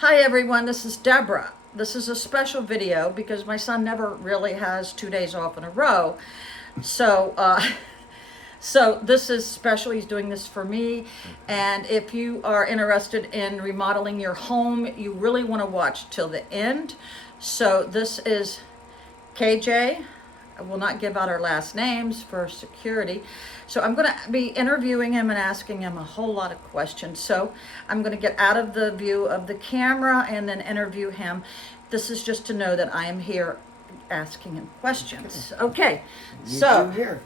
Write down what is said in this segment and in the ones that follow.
Hi everyone, this is Deborah. This is a special video because my son never really has 2 days off in a row. So, so this is special. He's doing this for me. And if you are interested in remodeling your home, you really want to watch till the end. So this is KJ. I will not give out our last names for security. So I'm going to be interviewing him and asking him a whole lot of questions. So I'm going to get out of the view of the camera and then interview him. This is just to know that I am here asking him questions. Okay, so here.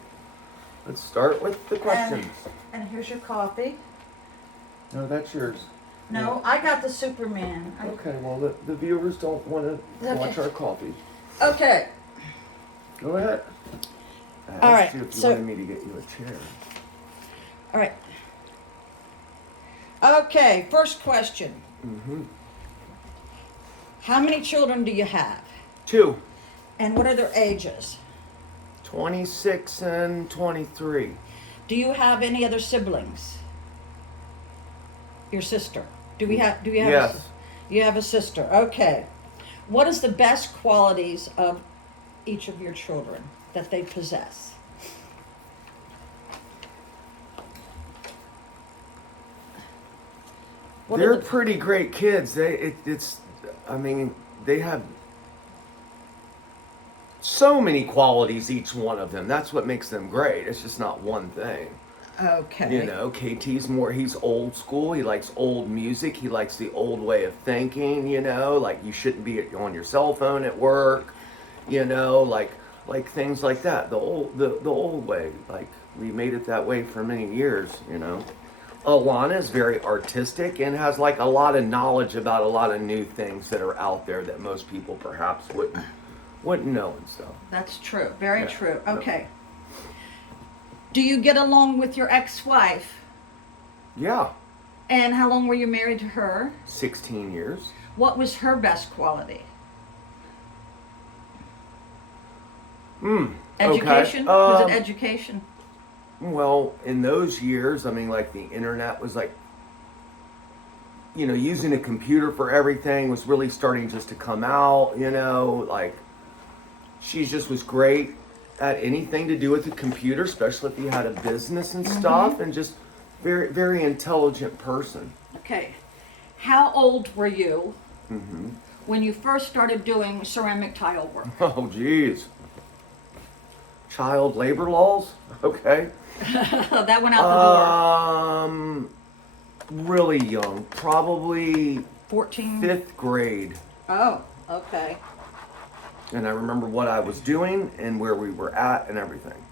Let's start with the questions. And here's your coffee. No, that's yours. No, I got the Superman. Okay, well, the viewers don't want to watch our coffee. Okay. Go ahead. All right, You if you so- wanted me to get you a chair. All right. Okay, first question. Mm-hmm. How many children do you have? 2. And what are their ages? 26 and 23. Do you have any other siblings? Your sister. Do you have Yes. You have a sister. Okay. What is the best qualities of each of your children that they possess? They're pretty great kids. They have so many qualities, each one of them. That's what makes them great. It's just not one thing. Okay. You know, KT's he's old school. He likes old music. He likes the old way of thinking, you know, like you shouldn't be on your cell phone at work, you know, like things like that. The old way, like we made it that way for many years, you know. Alana is very artistic and has like a lot of knowledge about a lot of new things that are out there that most people perhaps wouldn't know and stuff. That's true. Very Yeah. true. Okay. Do you get along with your ex-wife? Yeah. And how long were you married to her? 16 years. What was her best quality? Education? Okay. Was it education? Well, in those years, I mean, like the internet was like, you know, using a computer for everything was really starting just to come out, you know, like she just was great at anything to do with the computer, especially if you had a business and stuff, and just very, very intelligent person. Okay. How old were you when you first started doing ceramic tile work? Oh, geez. Child labor laws? Okay. That went out Really young, probably the door. 14? 5th grade. Oh, okay. And I remember what I was doing and where we were at and everything.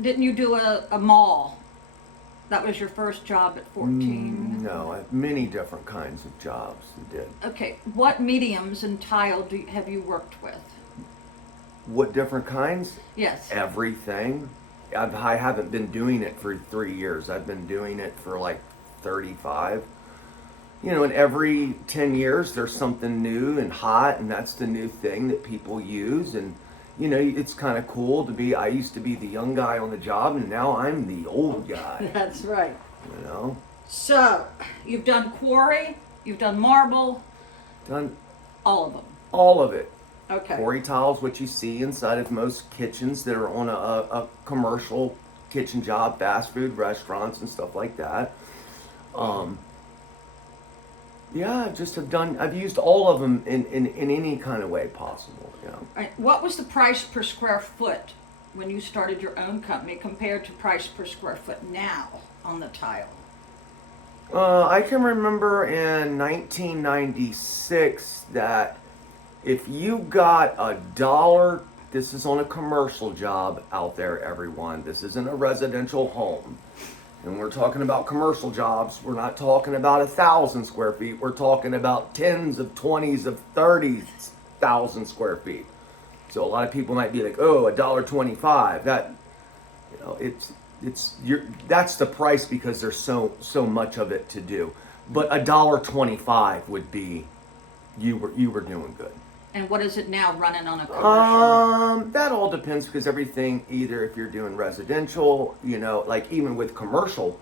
Didn't you do a mall? That was your first job at 14? No, I have many different kinds of jobs I did. Okay. What mediums and tile have you worked with? What different kinds? Yes. Everything. I haven't been doing it for 3 years. I've been doing it for like 35. You know, and every 10 years there's something new and hot, and that's the new thing that people use. And, you know, it's kind of cool to be, I used to be the young guy on the job, and now I'm the old guy. That's right. You know? So, you've done quarry, you've done marble, Done all of them. all of it. Okay. Quarry tiles, what you see inside of most kitchens that are on a commercial kitchen job, fast food restaurants and stuff like that. Yeah, I've used all of them in any kind of way possible, you know. All right. What was the price per square foot when you started your own company compared to price per square foot now on the tile? I can remember in 1996 that if you got $1, this is on a commercial job out there, everyone. This isn't a residential home. And we're talking about commercial jobs. We're not talking about 1,000 square feet. We're talking about tens of 20s of 30,000 square feet. So a lot of people might be like, oh, $1.25. That, you know, that's the price because there's so much of it to do. But $1.25 would be you were doing good. And what is it now running on a commercial? That all depends because everything, either if you're doing residential, you know, like even with commercial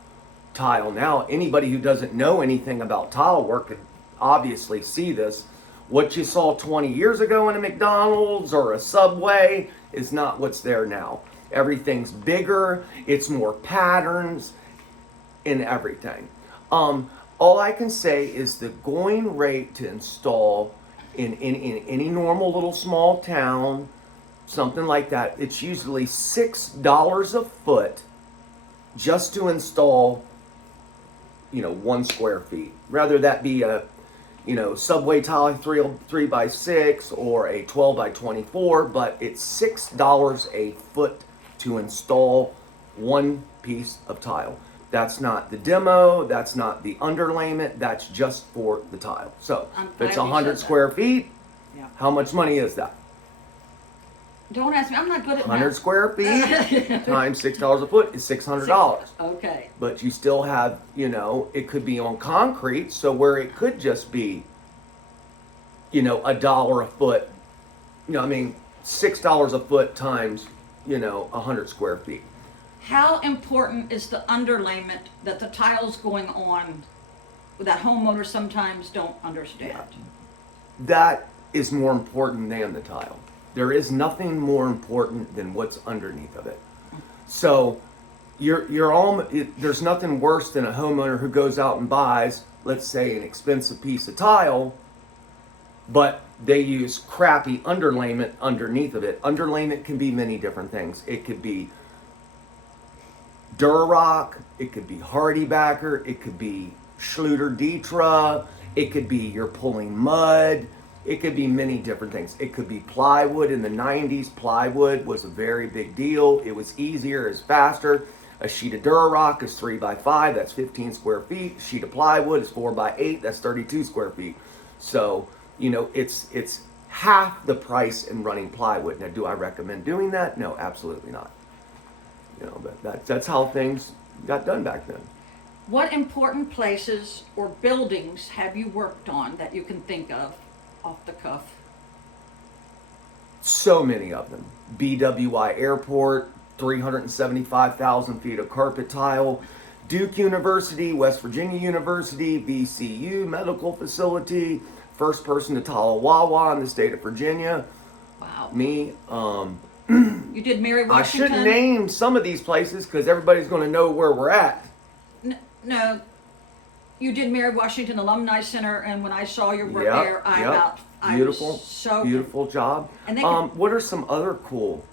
tile now, anybody who doesn't know anything about tile work obviously see this. What you saw 20 years ago in a McDonald's or a Subway is not what's there now. Everything's bigger, it's more patterns in everything. All I can say is the going rate to install in any normal little small town, something like that, it's usually $6 a foot just to install, 1 square feet. Rather that be a, Subway tile 3 by 6 or a 12 by 24, but it's $6 a foot to install one piece of tile. That's not the demo, that's not the underlayment, that's just for the tile. So if it's 100 square feet, Yeah. how much money is that? Don't ask me. I'm not good at 100 math. square feet times $6 a foot is $600. Okay. But you still have, it could be on concrete, so where it could just be, $1 a foot, $6 a foot times, 100 square feet. How important is the underlayment that the tile's going on that homeowners sometimes don't understand? That is more important than the tile. There is nothing more important than what's underneath of it. So there's nothing worse than a homeowner who goes out and buys, let's say, an expensive piece of tile, but they use crappy underlayment underneath of it. Underlayment can be many different things. It could be Durarock, it could be Hardybacker, it could be Schluter Ditra, it could be you're pulling mud, it could be many different things. It could be plywood. In the 90s, plywood was a very big deal. It was easier, it's faster. A sheet of Durarock is 3 by 5, that's 15 square feet. A sheet of plywood is 4 by 8, that's 32 square feet. So, it's half the price in running plywood. Now, do I recommend doing that? No, absolutely not. But that's how things got done back then. What important places or buildings have you worked on that you can think of off the cuff? So many of them. BWI Airport, 375,000 feet of carpet tile. Duke University, West Virginia University, VCU Medical Facility, first person to tile a Wawa in the state of Virginia. Wow. Me. You did Mary I Washington? shouldn't name some of these places because everybody's going to know where we're at. No. You did Mary Washington Alumni Center, and when I saw your work Yep, there, yep. I Beautiful, was so beautiful job. And they could- What are some other cool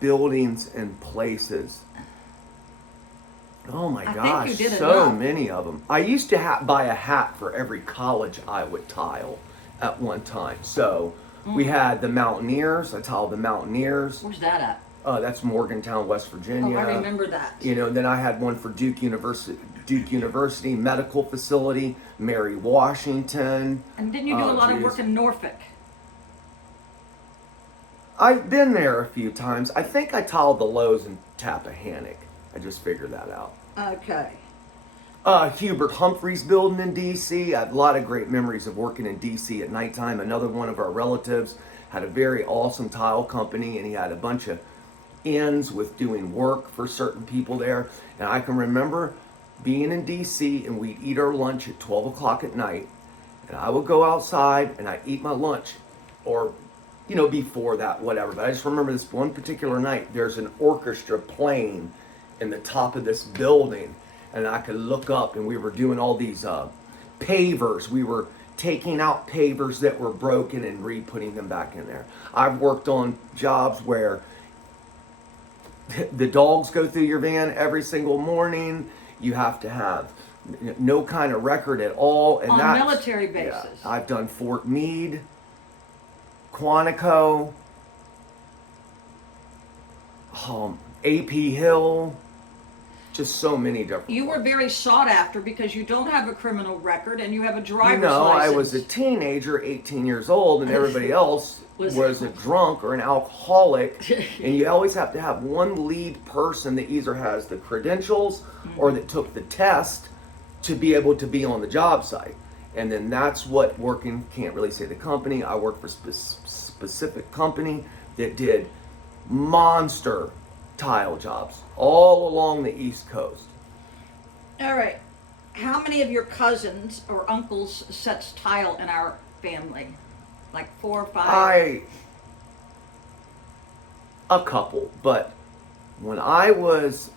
buildings and places? Oh my I think gosh, you did so enough. many of them. I used to buy a hat for every college I would tile at one time. So we had the Mountaineers. I tiled the Mountaineers. Where's that at? That's Morgantown, West Virginia. Oh, I remember that. Then I had one for Duke University Medical Facility, Mary Washington. And didn't you do a lot of work in Norfolk? I've been there a few times. I think I tiled the Lowe's in Tappahannock. I just figured that out. Okay. Hubert Humphrey's building in D.C. I have a lot of great memories of working in D.C. at nighttime. Another one of our relatives had a very awesome tile company, and he had a bunch of ends with doing work for certain people there. And I can remember being in D.C. and we'd eat our lunch at 12 o'clock at night, and I would go outside and I'd eat my lunch, or before that, whatever. But I just remember this one particular night, there's an orchestra playing in the top of this building, and I could look up, and we were doing all these pavers. We were taking out pavers that were broken and re-putting them back in there. I've worked on jobs where the dogs go through your van every single morning. You have to have no kind of record at all. And On military bases. Yeah, I've done Fort Meade, Quantico, AP Hill, just so many different You were ones. very sought after because you don't have a criminal record and you have a driver's I license. was a teenager, 18 years old, and everybody else was a drunk or an alcoholic. And you always have to have one lead person that either has the credentials or that took the test to be able to be on the job site. And then that's what can't really say the company. I worked for a specific company that did monster tile jobs all along the East Coast. All right. how many of your cousins or uncles sets tile in our family? Like 4 or 5? A couple, but when I was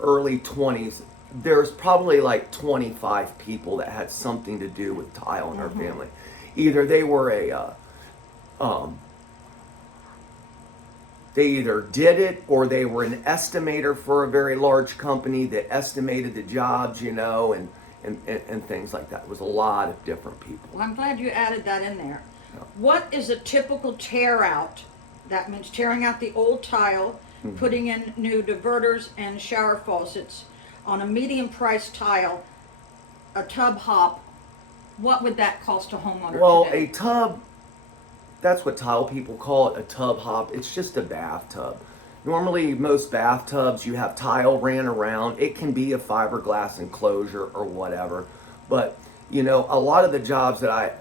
early 20s, there's probably like 25 people that had something to do with tile in our family. Either they were they either did it or they were an estimator for a very large company that estimated the jobs, and things like that. It was a lot of different people. Well, I'm glad you added that in there. Yeah. What is a typical tear out? That means tearing out the old tile, putting in new diverters and shower faucets on a medium price tile, a tub hop. What would that cost a homeowner Well, today? a tub, that's what tile people call it, a tub hop. It's just a bathtub. Normally, most bathtubs, you have tile ran around. It can be a fiberglass enclosure or whatever. But, a lot of the jobs that I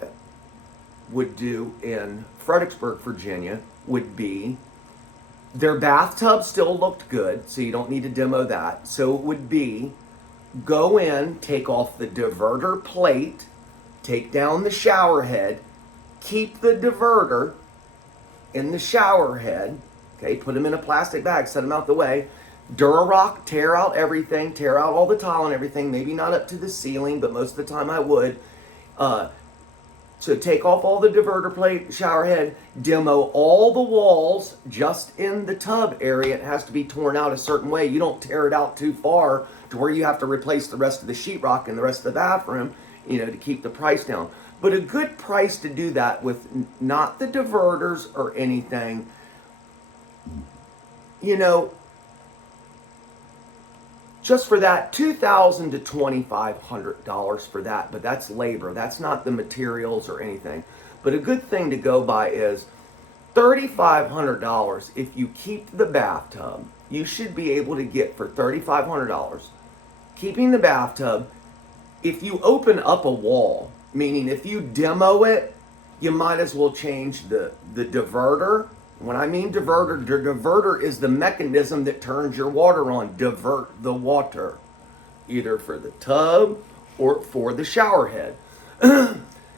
would do in Fredericksburg, Virginia, would be their bathtub still looked good, so you don't need to demo that. So it would be go in, take off the diverter plate, take down the shower head, keep the diverter in the shower head, okay, put them in a plastic bag, set them out the way, Durarock, tear out everything, tear out all the tile and everything, maybe not up to the ceiling, but most of the time I would. So take off all the diverter plate, shower head, demo all the walls just in the tub area. It has to be torn out a certain way. You don't tear it out too far to where you have to replace the rest of the sheetrock and the rest of the bathroom, to keep the price down. But a good price to do that with not the diverters or anything, just for that, $2,000 to $2,500 for that, but that's labor. That's not the materials or anything. But a good thing to go by is $3,500. If you keep the bathtub, you should be able to get for $3,500. Keeping the bathtub, if you open up a wall, meaning if you demo it, you might as well change the diverter. When I mean diverter, the diverter is the mechanism that turns your water on. Divert the water, either for the tub or for the shower head.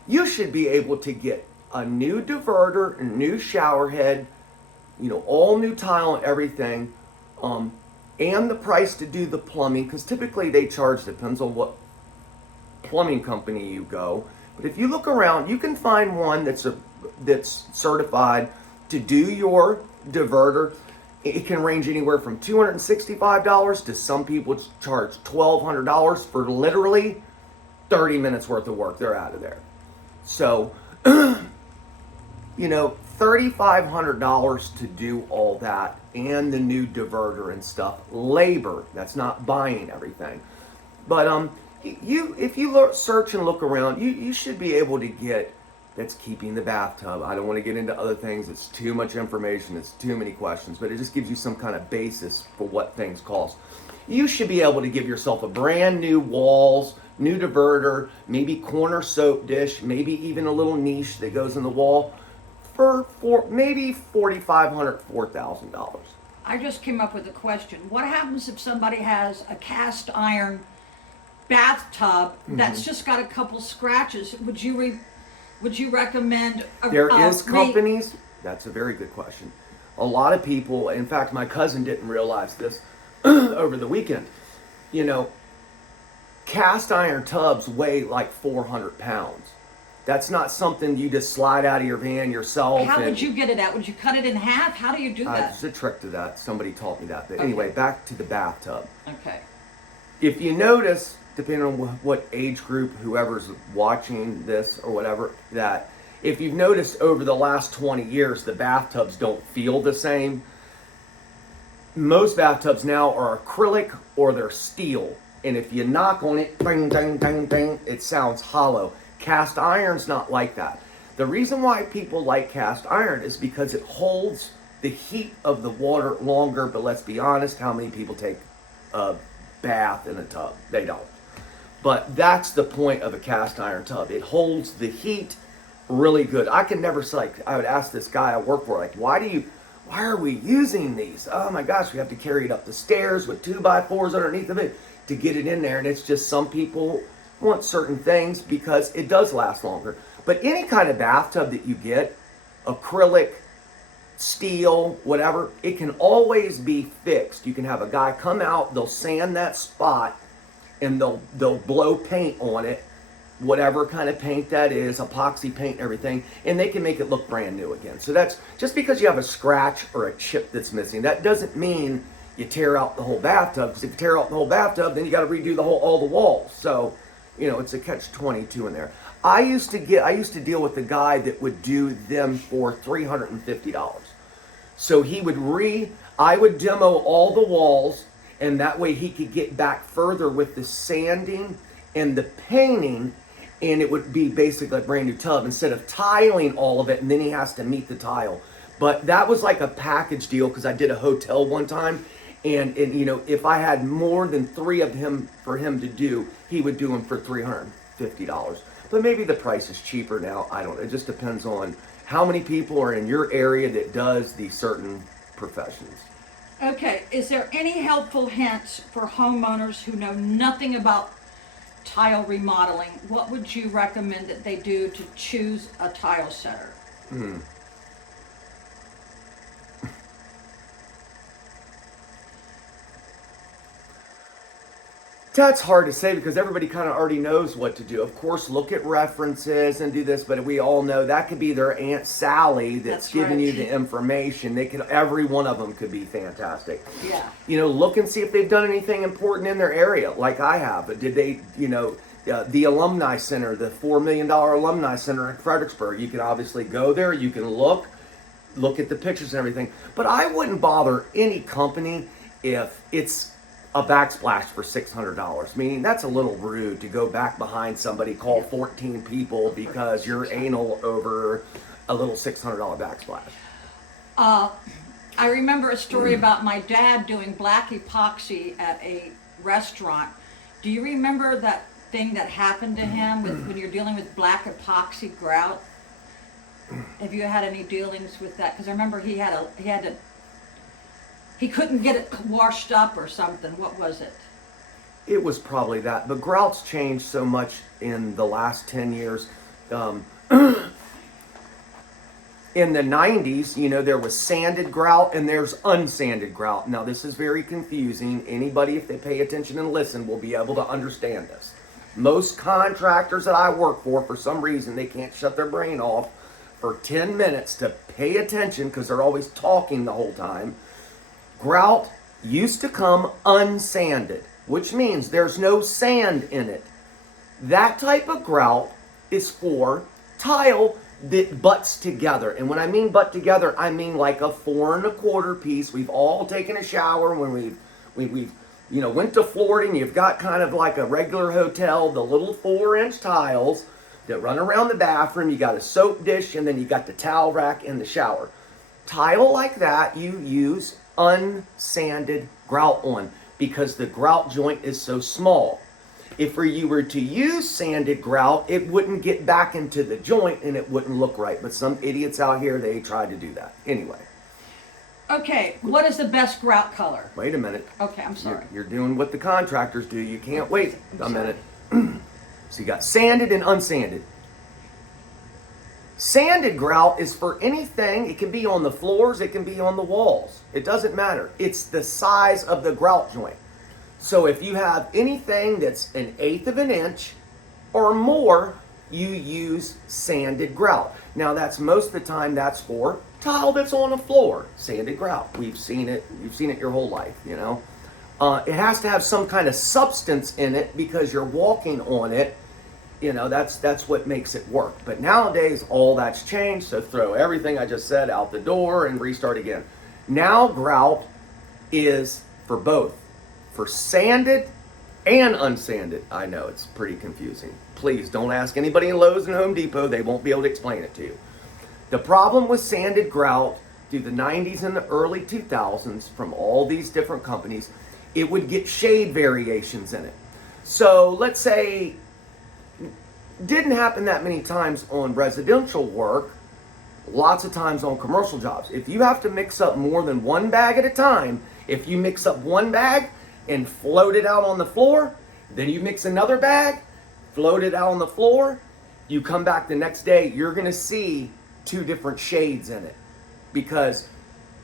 You should be able to get a new diverter, a new shower head, all new tile and everything, and the price to do the plumbing, because typically they charge, depends on what plumbing company you go. But if you look around, you can find one that's certified to do your diverter. It can range anywhere from $265 to some people charge $1,200 for literally 30 minutes worth of work. They're out of there. So, $3,500 to do all that and the new diverter and stuff. Labor, that's not buying everything. But if you search and look around, you should be able to get that's keeping the bathtub. I don't want to get into other things. It's too much information. It's too many questions, but it just gives you some kind of basis for what things cost. You should be able to give yourself a brand new walls, new diverter, maybe corner soap dish, maybe even a little niche that goes in the wall for maybe $4,500, $4,000. I just came up with a question. What happens if somebody has a cast iron bathtub that's just got a couple scratches? Would you recommend There is companies, that's a very good question. A lot of people, in fact, my cousin didn't realize this over the weekend. Cast iron tubs weigh like 400 pounds. That's not something you just slide out of your van yourself. How would you get it out? Would you cut it in half? How do you do that? There's a trick to that. Somebody taught me that. But anyway, back to the bathtub. Okay. If you notice, depending on what age group, whoever's watching this or whatever, that if you've noticed over the last 20 years, the bathtubs don't feel the same. Most bathtubs now are acrylic or they're steel. And if you knock on it, ding, ding, ding, ding, it sounds hollow. Cast iron's not like that. The reason why people like cast iron is because it holds the heat of the water longer, but let's be honest, how many people take a bath in a tub? They don't. But that's the point of a cast iron tub. It holds the heat really good. I can never say, I would ask this guy I work for, why are we using these? Oh my gosh, we have to carry it up the stairs with 2x4s underneath of it. to get it in there. And it's just some people want certain things because it does last longer. But any kind of bathtub that you get, acrylic, steel, whatever, it can always be fixed. You can have a guy come out, they'll sand that spot, and they'll blow paint on it, whatever kind of paint that is, epoxy paint and everything, and they can make it look brand new again. So that's just because you have a scratch or a chip that's missing, that doesn't mean you tear out the whole bathtub, because if you tear out the whole bathtub, then you got to redo all the walls. So, you know, it's a catch-22 in there. I used to deal with the guy that would do them for $350. So I would demo all the walls, and that way he could get back further with the sanding and the painting, and it would be basically a brand new tub instead of tiling all of it, and then he has to meet the tile. But that was like a package deal, because I did a hotel one time, and you know, if I had more than 3 of him for him to do, he would do them for $350. But maybe the price is cheaper now. I don't know. It just depends on how many people are in your area that does these certain professions. Okay, is there any helpful hints for homeowners who know nothing about tile remodeling? What would you recommend that they do to choose a tile setter? That's hard to say because everybody kind of already knows what to do. Of course, look at references and do this, but we all know that could be their Aunt Sally that's giving you the information. Every one of them could be fantastic. Yeah. You know, look and see if they've done anything important in their area, like I have. But did they, you know, the Alumni Center, the $4 million Alumni Center in Fredericksburg, you can obviously go there, you can look at the pictures and everything. But I wouldn't bother any company if it's a backsplash for $600. Meaning that's a little rude to go back behind somebody, call 14 people because you're anal over a little $600 backsplash. I remember a story about my dad doing black epoxy at a restaurant. Do you remember that thing that happened to him when you're dealing with black epoxy grout? Have you had any dealings with that? Because I remember he couldn't get it washed up or something. What was it? It was probably that. But grout's changed so much in the last 10 years. In the 90s, you know, there was sanded grout and there's unsanded grout. Now, this is very confusing. Anybody, if they pay attention and listen, will be able to understand this. Most contractors that I work for some reason, they can't shut their brain off for 10 minutes to pay attention because they're always talking the whole time. Grout used to come unsanded, which means there's no sand in it. That type of grout is for tile that butts together. And when I mean butt together, I mean like a 4 1/4 piece. We've all taken a shower when we've you know, went to Florida, and you've got kind of like a regular hotel, the little 4-inch tiles that run around the bathroom. You got a soap dish, and then you got the towel rack in the shower. Tile like that, you use unsanded grout on because the grout joint is so small. If you were to use sanded grout, it wouldn't get back into the joint and it wouldn't look right. But some idiots out here, they try to do that. Anyway. Okay, what is the best grout color? Wait a minute. Okay, I'm sorry. You're doing what the contractors do. You can't wait a minute. So you got sanded and unsanded. Sanded grout is for anything. It can be on the floors. It can be on the walls. It doesn't matter. It's the size of the grout joint. So if you have anything that's 1/8 of an inch or more, you use sanded grout. Now that's most of the time that's for tile that's on the floor. Sanded grout. We've seen it. You've seen it your whole life, you know. It has to have some kind of substance in it because you're walking on it. You know, that's what makes it work. But nowadays, all that's changed, so throw everything I just said out the door and restart again. Now grout is for both, for sanded and unsanded. I know, it's pretty confusing. Please don't ask anybody in Lowe's and Home Depot. They won't be able to explain it to you. The problem with sanded grout through the 90s and the early 2000s from all these different companies, it would get shade variations in it. So let's say, didn't happen that many times on residential work, lots of times on commercial jobs. If you have to mix up more than one bag at a time, if you mix up one bag, and float it out on the floor. Then you mix another bag, float it out on the floor. You come back the next day, you're going to see 2 different shades in it because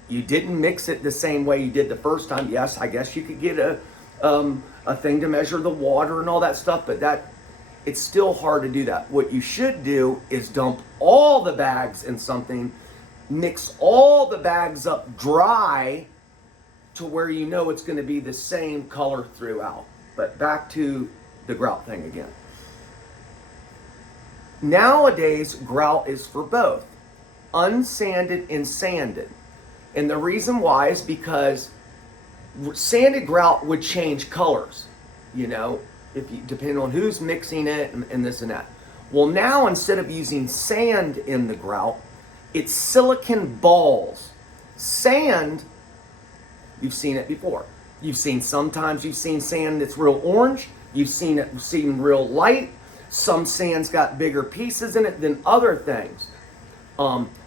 you didn't mix it the same way you did the first time. Yes, I guess you could get a thing to measure the water and all that stuff, but it's still hard to do that. What you should do is dump all the bags in something, mix all the bags up dry to where you know it's going to be the same color throughout. But back to the grout thing again. Nowadays, grout is for both unsanded and sanded. And the reason why is because sanded grout would change colors, depending on who's mixing it and this and that. Well, now instead of using sand in the grout, it's silicon balls. Sand, you've seen it before. Sometimes you've seen sand that's real orange. You've seen it real light. Some sand's got bigger pieces in it than other things.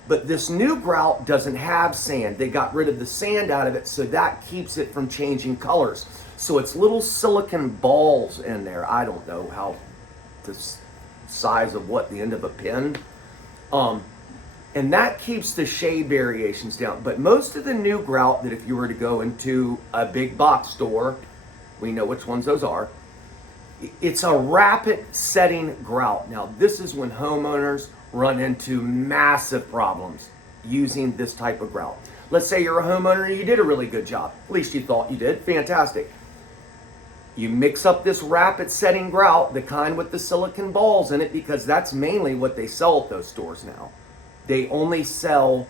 But this new grout doesn't have sand. They got rid of the sand out of it, so that keeps it from changing colors. So it's little silicon balls in there. I don't know how the size of the end of a pin. And that keeps the shade variations down. But most of the new grout that if you were to go into a big box store, we know which ones those are, it's a rapid setting grout. Now, this is when homeowners run into massive problems using this type of grout. Let's say you're a homeowner and you did a really good job. At least you thought you did. Fantastic. You mix up this rapid setting grout, the kind with the silicon balls in it, because that's mainly what they sell at those stores now. They only sell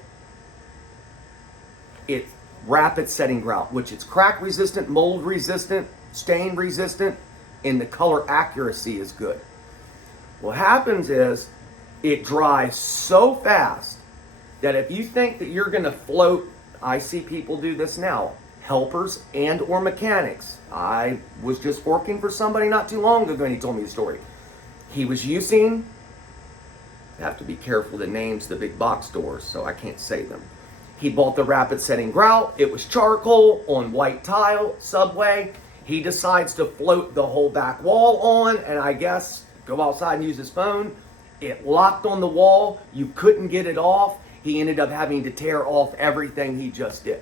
it rapid setting grout, which is crack resistant, mold resistant, stain resistant, and the color accuracy is good. What happens is it dries so fast that if you think that you're going to float, I see people do this now, helpers and or mechanics. I was just working for somebody not too long ago and he told me the story. He was using, I have to be careful the names, the big box stores, so I can't say them. He bought the rapid setting grout. It was charcoal on white tile, subway. He decides to float the whole back wall on, and I guess go outside and use his phone. It locked on the wall. You couldn't get it off. He ended up having to tear off everything he just did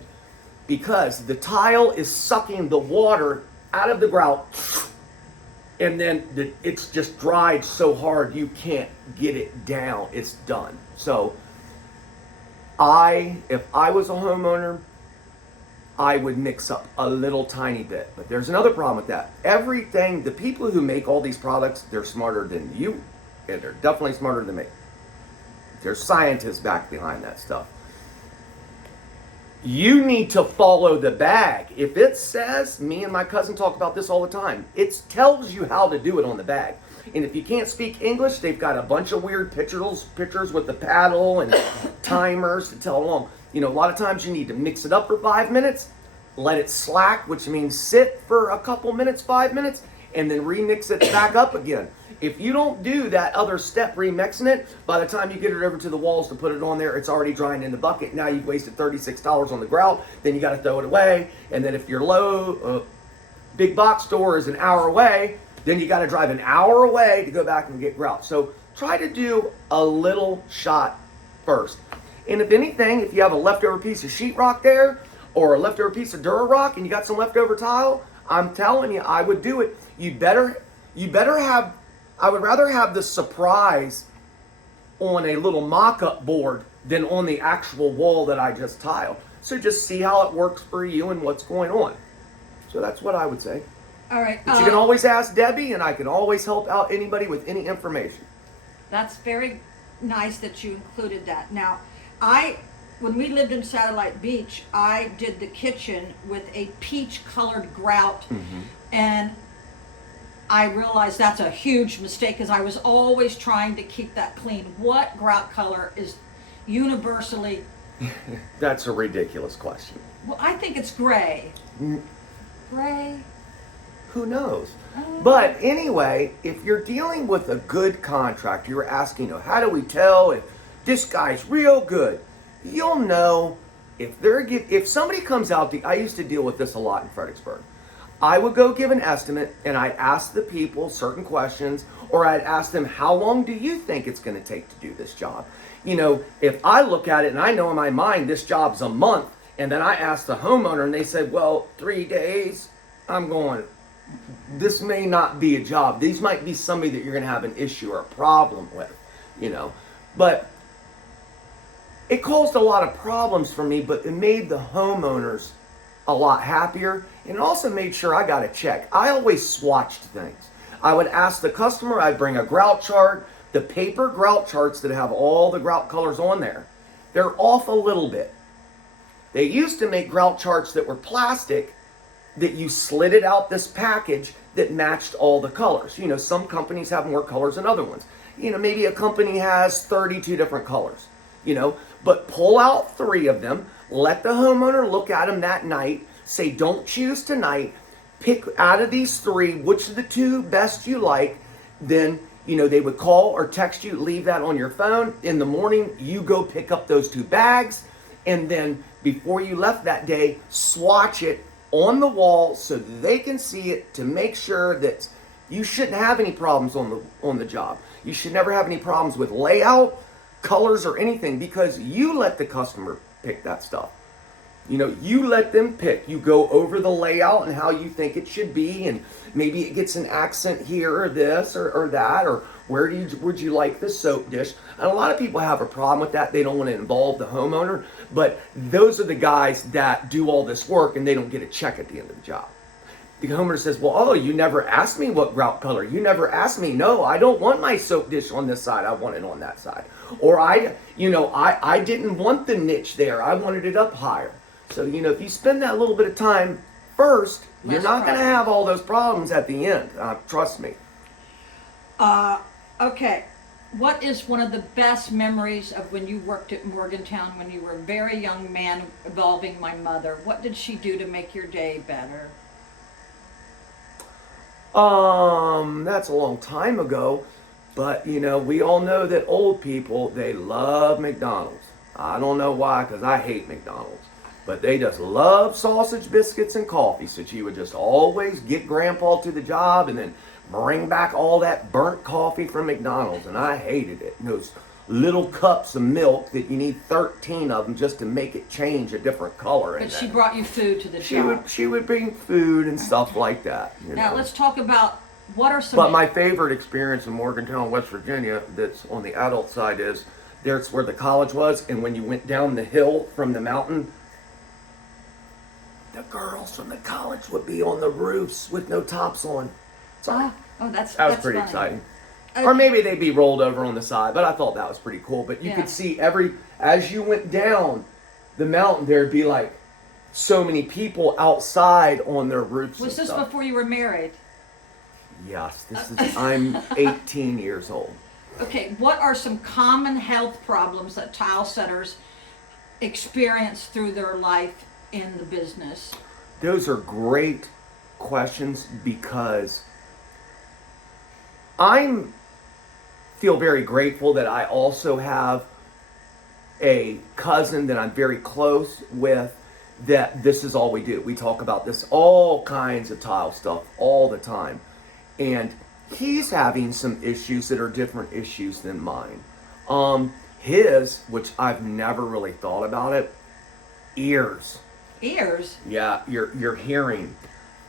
because the tile is sucking the water out of the grout, and then it's just dried so hard you can't get it down. It's done. So if I was a homeowner, I would mix up a little tiny bit. But there's another problem with that. The people who make all these products, they're smarter than you, and they're definitely smarter than me. There's scientists back behind that stuff. You need to follow the bag. If it says, me and my cousin talk about this all the time, it tells you how to do it on the bag. And if you can't speak English, they've got a bunch of weird pictures with the paddle and timers to tell along. A lot of times you need to mix it up for 5 minutes, let it slack, which means sit for a couple minutes, 5 minutes, and then remix it back up again. If you don't do that other step, remixing it, by the time you get it over to the walls to put it on there, it's already drying in the bucket. Now you've wasted $36 on the grout, then you got to throw it away. And then if your big box store is an hour away, then you got to drive an hour away to go back and get grout. So try to do a little shot first. And if anything, if you have a leftover piece of sheetrock there or a leftover piece of Durarock and you got some leftover tile, I'm telling you, I would do it. I would rather have the surprise on a little mock-up board than on the actual wall that I just tiled. So just see how it works for you and what's going on. So that's what I would say. All right. But you can always ask Debbie, and I can always help out anybody with any information. That's very nice that you included that. Now, when we lived in Satellite Beach, I did the kitchen with a peach-colored grout, and I realized that's a huge mistake because I was always trying to keep that clean. What grout color is universally? That's a ridiculous question. Well, I think it's gray. Gray? Who knows? But anyway, if you're dealing with a good contractor, you're asking, how do we tell if this guy's real good? You'll know if somebody comes out. I used to deal with this a lot in Fredericksburg. I would go give an estimate, and I'd ask the people certain questions, or I'd ask them, how long do you think it's going to take to do this job? You know, if I look at it and I know in my mind this job's a month, and then I ask the homeowner and they said, well, 3 days, I'm going, this may not be a job. These might be somebody that you're going to have an issue or a problem with, you know. But it caused a lot of problems for me, but it made the homeowners a lot happier, and it also made sure I got a check. I always swatched things. I would ask the customer, I'd bring a grout chart, the paper grout charts that have all the grout colors on there. They're off a little bit. They used to make grout charts that were plastic, that you slid it out this package that matched all the colors. You know, some companies have more colors than other ones. You know, maybe a company has 32 different colors, you know, but pull out 3 of them, let the homeowner look at them that night, say, don't choose tonight, pick out of these 3, which of the 2 best you like. Then, you know, they would call or text you, leave that on your phone. In the morning, you go pick up those 2 bags, and then before you left that day, swatch it on the wall so that they can see it, to make sure that you shouldn't have any problems on the job. You should never have any problems with layout, colors, or anything, because you let the customer pick that stuff. You know, you let them pick. You go over the layout and how you think it should be, and maybe it gets an accent here or this or that, or would you like this soap dish? And a lot of people have a problem with that. They don't want to involve the homeowner, but those are the guys that do all this work and they don't get a check at the end of the job. The homeowner says, well, oh, you never asked me what grout color. You never asked me. No, I don't want my soap dish on this side. I want it on that side. Or I didn't want the niche there. I wanted it up higher. So, you know, if you spend that little bit of time first, you're not going to have all those problems at the end. Trust me. Okay. What is one of the best memories of when you worked at Morgantown when you were a very young man involving my mother? What did she do to make your day better? That's a long time ago, but you know, we all know that old people, they love McDonald's. I don't know why, because I hate McDonald's, but they just love sausage, biscuits, and coffee. So she would just always get Grandpa to the job and then bring back all that burnt coffee from McDonald's, and I hated it. And those little cups of milk that you need 13 of them just to make it change a different color. But she brought you food to the job. She would bring food and stuff like that. Now let's talk about what are some. But my favorite experience in Morgantown, West Virginia, that's on the adult side, is there's where the college was, and when you went down the hill from the mountain, the girls from the college would be on the roofs with no tops on. Oh, That was pretty funny. exciting. Or maybe they'd be rolled over on the side, but I thought that was pretty cool. But you could see as you went down the mountain, there'd be like so many people outside on their roofs. Was this before you were married? Yes, I'm 18 years old. Okay, what are some common health problems that tile setters experience through their life in the business? Those are great questions, because I feel very grateful that I also have a cousin that I'm very close with, that this is all we do. We talk about this, all kinds of tile stuff all the time. And he's having some issues that are different issues than mine. His, which I've never really thought about it, ears. Ears? Yeah, your hearing.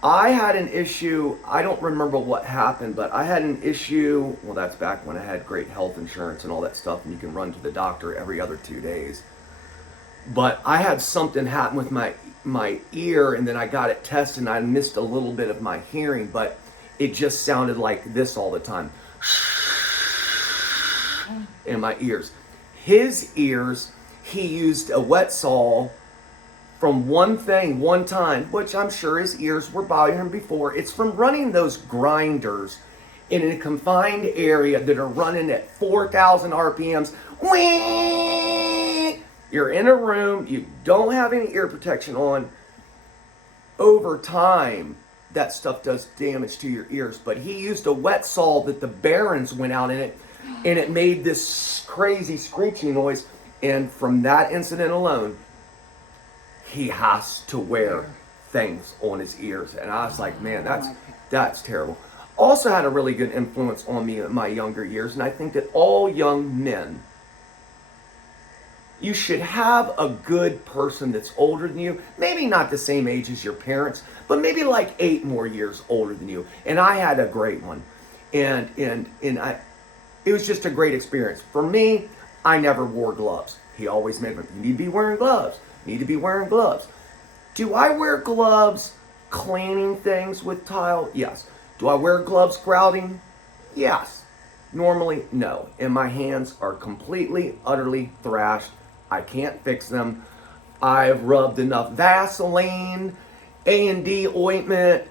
I had an issue, I don't remember what happened, but I had an issue, well, that's back when I had great health insurance and all that stuff, and you can run to the doctor every other 2 days. But I had something happen with my ear, and then I got it tested, and I missed a little bit of my hearing, but it just sounded like this all the time. In my ears. His ears, he used a wet saw from one time, which I'm sure his ears were bothering him before. It's from running those grinders in a confined area that are running at 4,000 RPMs. Whee! You're in a room, you don't have any ear protection on. Over time, that stuff does damage to your ears. But he used a wet saw that the bearings went out in it, and it made this crazy screeching noise. And from that incident alone, he has to wear things on his ears. And I was like, man, that's terrible. Also had a really good influence on me in my younger years. And I think that all young men, you should have a good person that's older than you, maybe not the same age as your parents, but maybe like 8 more years older than you. And I had a great one. And it was just a great experience. For me, I never wore gloves. He always made me, you need to be wearing gloves. You need to be wearing gloves. Do I wear gloves cleaning things with tile? Yes. Do I wear gloves grouting? Yes. Normally, no. And my hands are completely, utterly thrashed. I can't fix them. I've rubbed enough Vaseline, A&D ointment,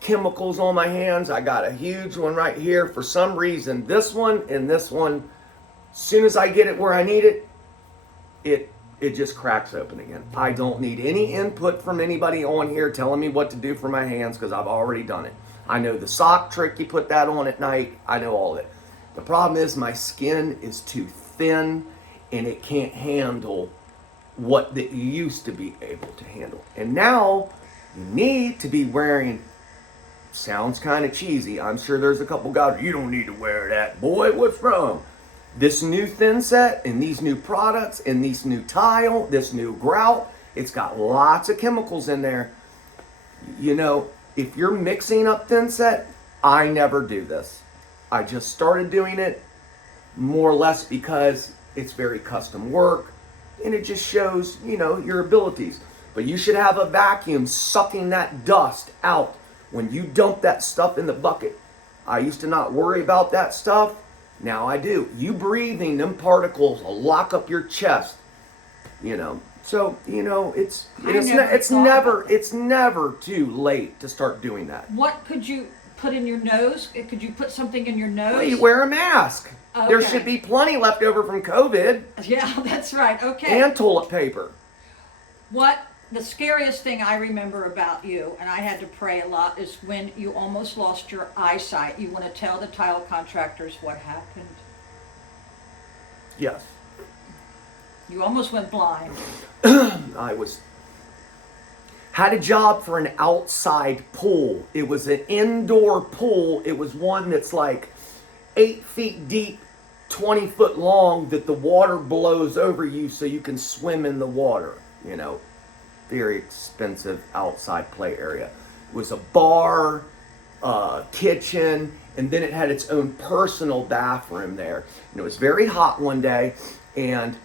chemicals on my hands. I got a huge one right here. For some reason, this one and this one, as soon as I get it where I need it, it just cracks open again. I don't need any input from anybody on here telling me what to do for my hands because I've already done it. I know the sock trick, you put that on at night. I know all of it. The problem is my skin is too thin and it can't handle what that you used to be able to handle. And now you need to be wearing, sounds kind of cheesy. I'm sure there's a couple guys, you don't need to wear that, boy, what's wrong? This new thin set and these new products and these new tile, this new grout, it's got lots of chemicals in there. You know, if you're mixing up thin set, I never do this. I just started doing it more or less because it's very custom work and it just shows, you know, your abilities. But you should have a vacuum sucking that dust out when you dump that stuff in the bucket. I used to not worry about that stuff. Now I do. You breathing them particles will lock up your chest, you know. So, you know, it's never too late to start doing that. What could you put in your nose? Could you put something in your nose? Well, you wear a mask. Okay. There should be plenty left over from COVID. Yeah, that's right. Okay. And toilet paper. What the scariest thing I remember about you, and I had to pray a lot, is when you almost lost your eyesight. You want to tell the tile contractors what happened? Yes. You almost went blind. Had a job for an outside pool. It was an indoor pool. It was one that's like 8 feet deep, 20 foot long, that the water blows over you so you can swim in the water, you know. Very expensive outside play area. It was a bar, kitchen, and then it had its own personal bathroom there. And it was very hot one day, and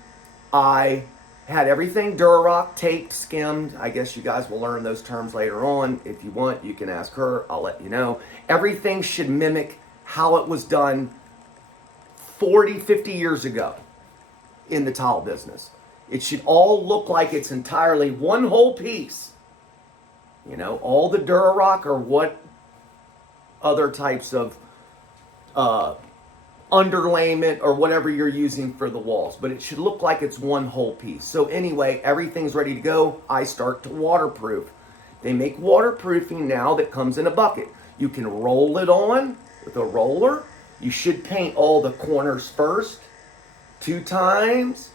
I had everything Durarock, taped, skimmed. I guess you guys will learn those terms later on. If you want, you can ask her. I'll let you know. Everything should mimic how it was done 40, 50 years ago in the tile business. It should all look like it's entirely one whole piece. You know, all the Durarock or what other types of underlayment or whatever you're using for the walls. But it should look like it's one whole piece. So anyway, everything's ready to go. I start to waterproof. They make waterproofing now that comes in a bucket. You can roll it on with a roller. You should paint all the corners first, 2 times.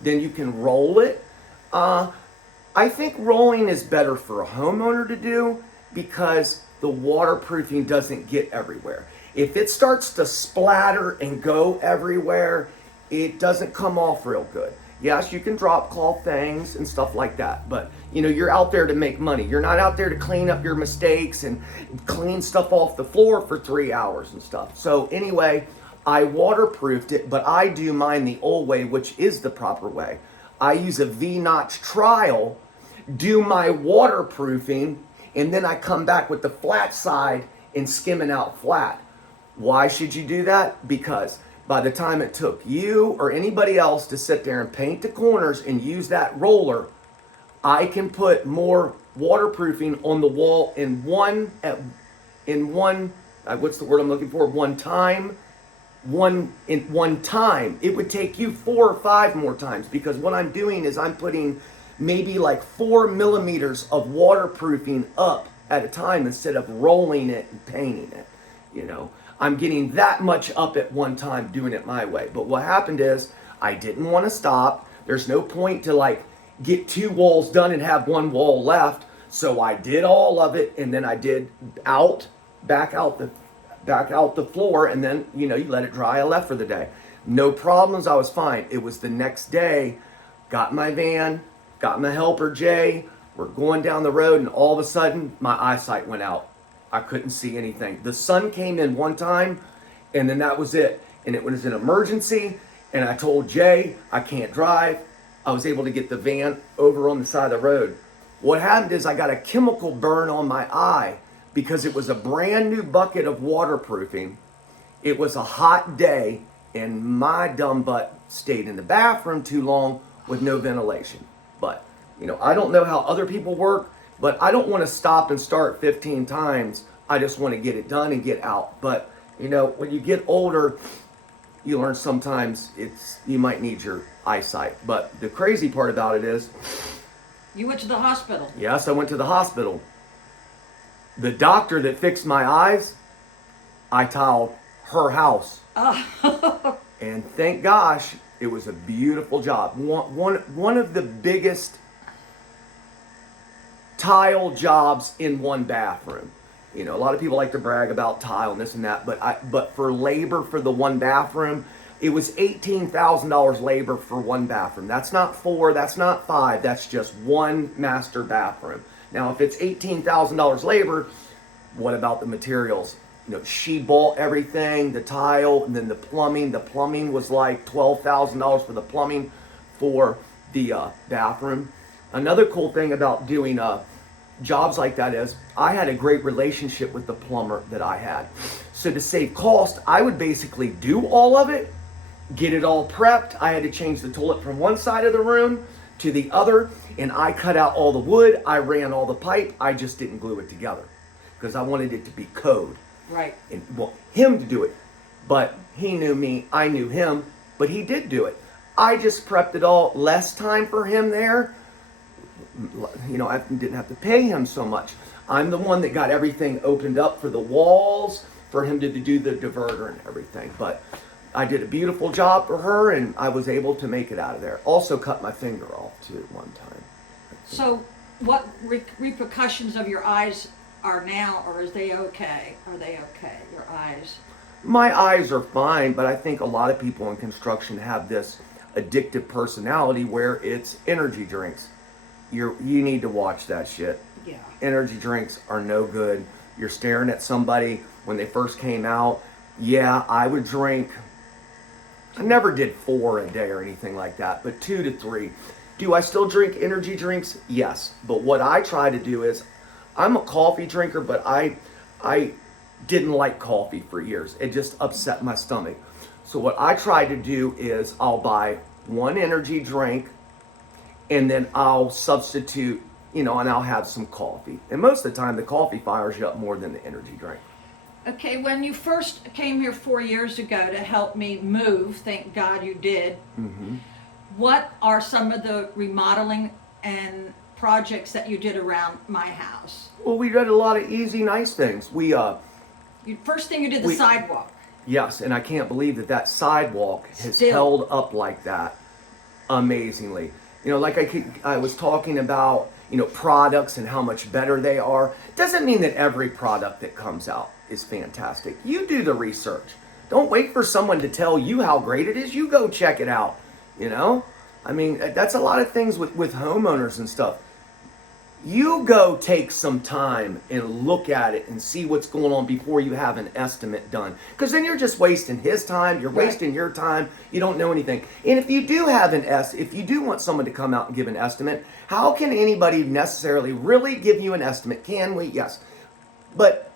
Then you can roll it. I think rolling is better for a homeowner to do because the waterproofing doesn't get everywhere. If it starts to splatter and go everywhere, it doesn't come off real good. Yes, you can drop cloth things and stuff like that, but you know, you're out there to make money. You're not out there to clean up your mistakes and clean stuff off the floor for 3 hours and stuff. So anyway, I waterproofed it, but I do mine the old way, which is the proper way. I use a V-notch trowel, do my waterproofing, and then I come back with the flat side and skim it out flat. Why should you do that? Because by the time it took you or anybody else to sit there and paint the corners and use that roller, I can put more waterproofing on the wall in one what's the word I'm looking for? One time. It would take you 4 or 5 more times, because what I'm doing is I'm putting maybe like 4 millimeters of waterproofing up at a time instead of rolling it and painting it. You know, I'm getting that much up at one time doing it my way. But what happened is I didn't want to stop. There's no point to like get 2 walls done and have 1 wall left. So I did all of it, and then I did back out the floor, and then you let it dry. I left for the day. No problems. I was fine. It was the next day. Got in my van, got my helper Jay. We're going down the road, and all of a sudden, my eyesight went out. I couldn't see anything. The sun came in one time, and then that was it. And it was an emergency, and I told Jay, I can't drive. I was able to get the van over on the side of the road. What happened is I got a chemical burn on my eye because it was a brand new bucket of waterproofing. It was a hot day, and my dumb butt stayed in the bathroom too long with no ventilation. But, I don't know how other people work, but I don't want to stop and start 15 times. I just want to get it done and get out. But, when you get older, you learn sometimes you might need your eyesight. But the crazy part about it is, You went to the hospital. yes, I went to the hospital. The doctor that fixed my eyes, I tiled her house. Oh. And thank gosh, it was a beautiful job. One of the biggest tile jobs in one bathroom. A lot of people like to brag about tile and this and that, but for labor for the one bathroom, it was $18,000 labor for one bathroom. That's not 4, that's not 5, that's just one master bathroom. Now, if it's $18,000 labor, what about the materials? She bought everything, the tile, and then the plumbing. The plumbing was like $12,000 for the plumbing for the bathroom. Another cool thing about doing jobs like that is I had a great relationship with the plumber that I had. So to save cost, I would basically do all of it, get it all prepped. I had to change the toilet from one side of the room to the other, and I cut out all the wood. I ran all the pipe. I just didn't glue it together because I wanted it to be code. Right. And him to do it. But he knew me, I knew him, but he did do it. I just prepped it all. Less time for him there. I didn't have to pay him so much. I'm the one that got everything opened up for the walls, for him to do the diverter and everything. But I did a beautiful job for her, and I was able to make it out of there. Also cut my finger off too one time. So what repercussions of your eyes are now, or is they okay? Are they okay, your eyes? My eyes are fine, but I think a lot of people in construction have this addictive personality where it's energy drinks. You need to watch that shit. Yeah. Energy drinks are no good. You're staring at somebody when they first came out. Yeah, I would drink. I never did 4 a day or anything like that, but 2 to 3. Do I still drink energy drinks? Yes. But what I try to do is, I'm a coffee drinker, but I didn't like coffee for years. It just upset my stomach. So what I try to do is I'll buy one energy drink, and then I'll substitute, and I'll have some coffee. And most of the time, the coffee fires you up more than the energy drink. Okay, when you first came here 4 years ago to help me move, thank God you did, what are some of the remodeling and projects that you did around my house? Well, we did a lot of easy, nice things. First thing you did, the sidewalk. Yes, and I can't believe that sidewalk has Still. held up like that amazingly. Like I was talking about, products and how much better they are. Doesn't mean that every product that comes out is fantastic. You do the research. Don't wait for someone to tell you how great it is. You go check it out, that's a lot of things with homeowners and stuff. You go take some time and look at it and see what's going on before you have an estimate done. Because then you're just wasting his time, you're wasting your time, you don't know anything. And if you do have if you do want someone to come out and give an estimate, how can anybody necessarily really give you an estimate? Can we? Yes. But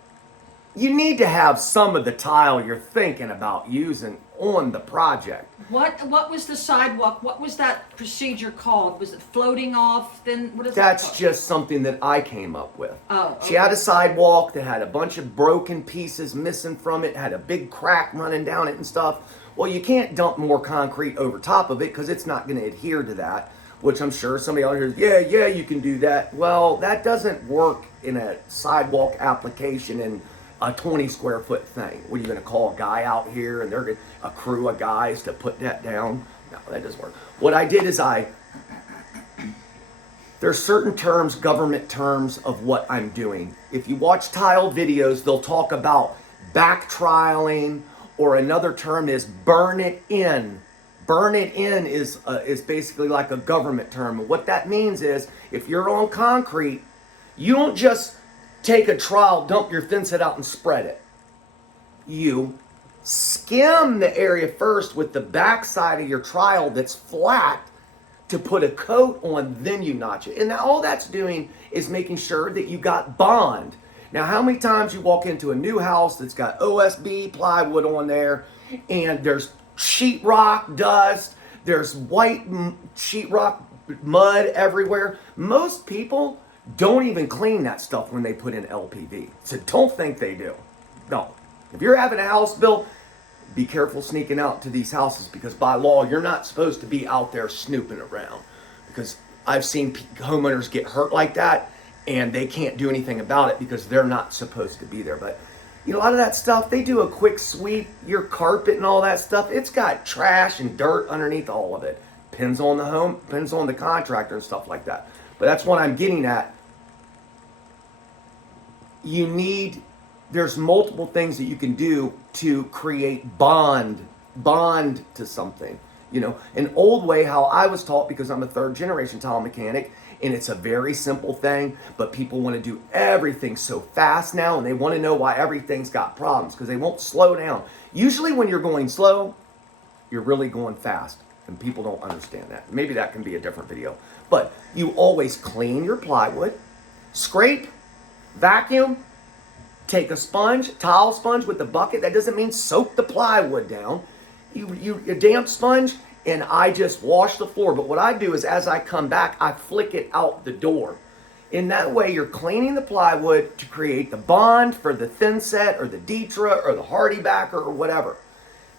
you need to have some of the tile you're thinking about using on the project. What was the sidewalk? What was that procedure called? Was it floating off? Then what is that That's called? just something that I came up with. Oh, okay. She had a sidewalk that had a bunch of broken pieces missing from it, had a big crack running down it and stuff. Well, you can't dump more concrete over top of it because it's not going to adhere to that, which I'm sure somebody out here is, yeah, you can do that. Well, that doesn't work in a sidewalk application in a 20 square foot thing. What are you going to call a guy out here and they're going a crew of guys to put that down? No, that doesn't work. What I did is I There's certain terms, government terms of what I'm doing. If you watch tile videos, they'll talk about back trialing, or another term is burn it in. Burn it in is basically like a government term. And what that means is if you're on concrete, you don't just take a trowel, dump your thin set out and spread it. You skim the area first with the back side of your trowel that's flat to put a coat on, then you notch it. And all that's doing is making sure that you got bond. Now, how many times you walk into a new house that's got OSB plywood on there, and there's sheetrock dust, there's white sheetrock mud everywhere. Most people don't even clean that stuff when they put in LPV. So don't think they do. No. If you're having a house built, be careful sneaking out to these houses, because by law, you're not supposed to be out there snooping around. Because I've seen homeowners get hurt like that, and they can't do anything about it because they're not supposed to be there. But you know, a lot of that stuff, they do a quick sweep, your carpet and all that stuff, it's got trash and dirt underneath all of it. Depends on the home, depends on the contractor and stuff like that. But that's what I'm getting at. There's multiple things that you can do to create bond to something. You know, an old way, how I was taught, because I'm a third generation tile mechanic, and it's a very simple thing, but people want to do everything so fast now, and they want to know why everything's got problems, because they won't slow down. Usually when you're going slow, you're really going fast, and people don't understand that. Maybe that can be a different video. But you always clean your plywood, scrape, vacuum, take a sponge, tile sponge with the bucket. That doesn't mean soak the plywood down. You damp sponge, and I just wash the floor. But what I do is, as I come back, I flick it out the door. In that way, you're cleaning the plywood to create the bond for the thin set or the Detra or the Hardy backer or whatever.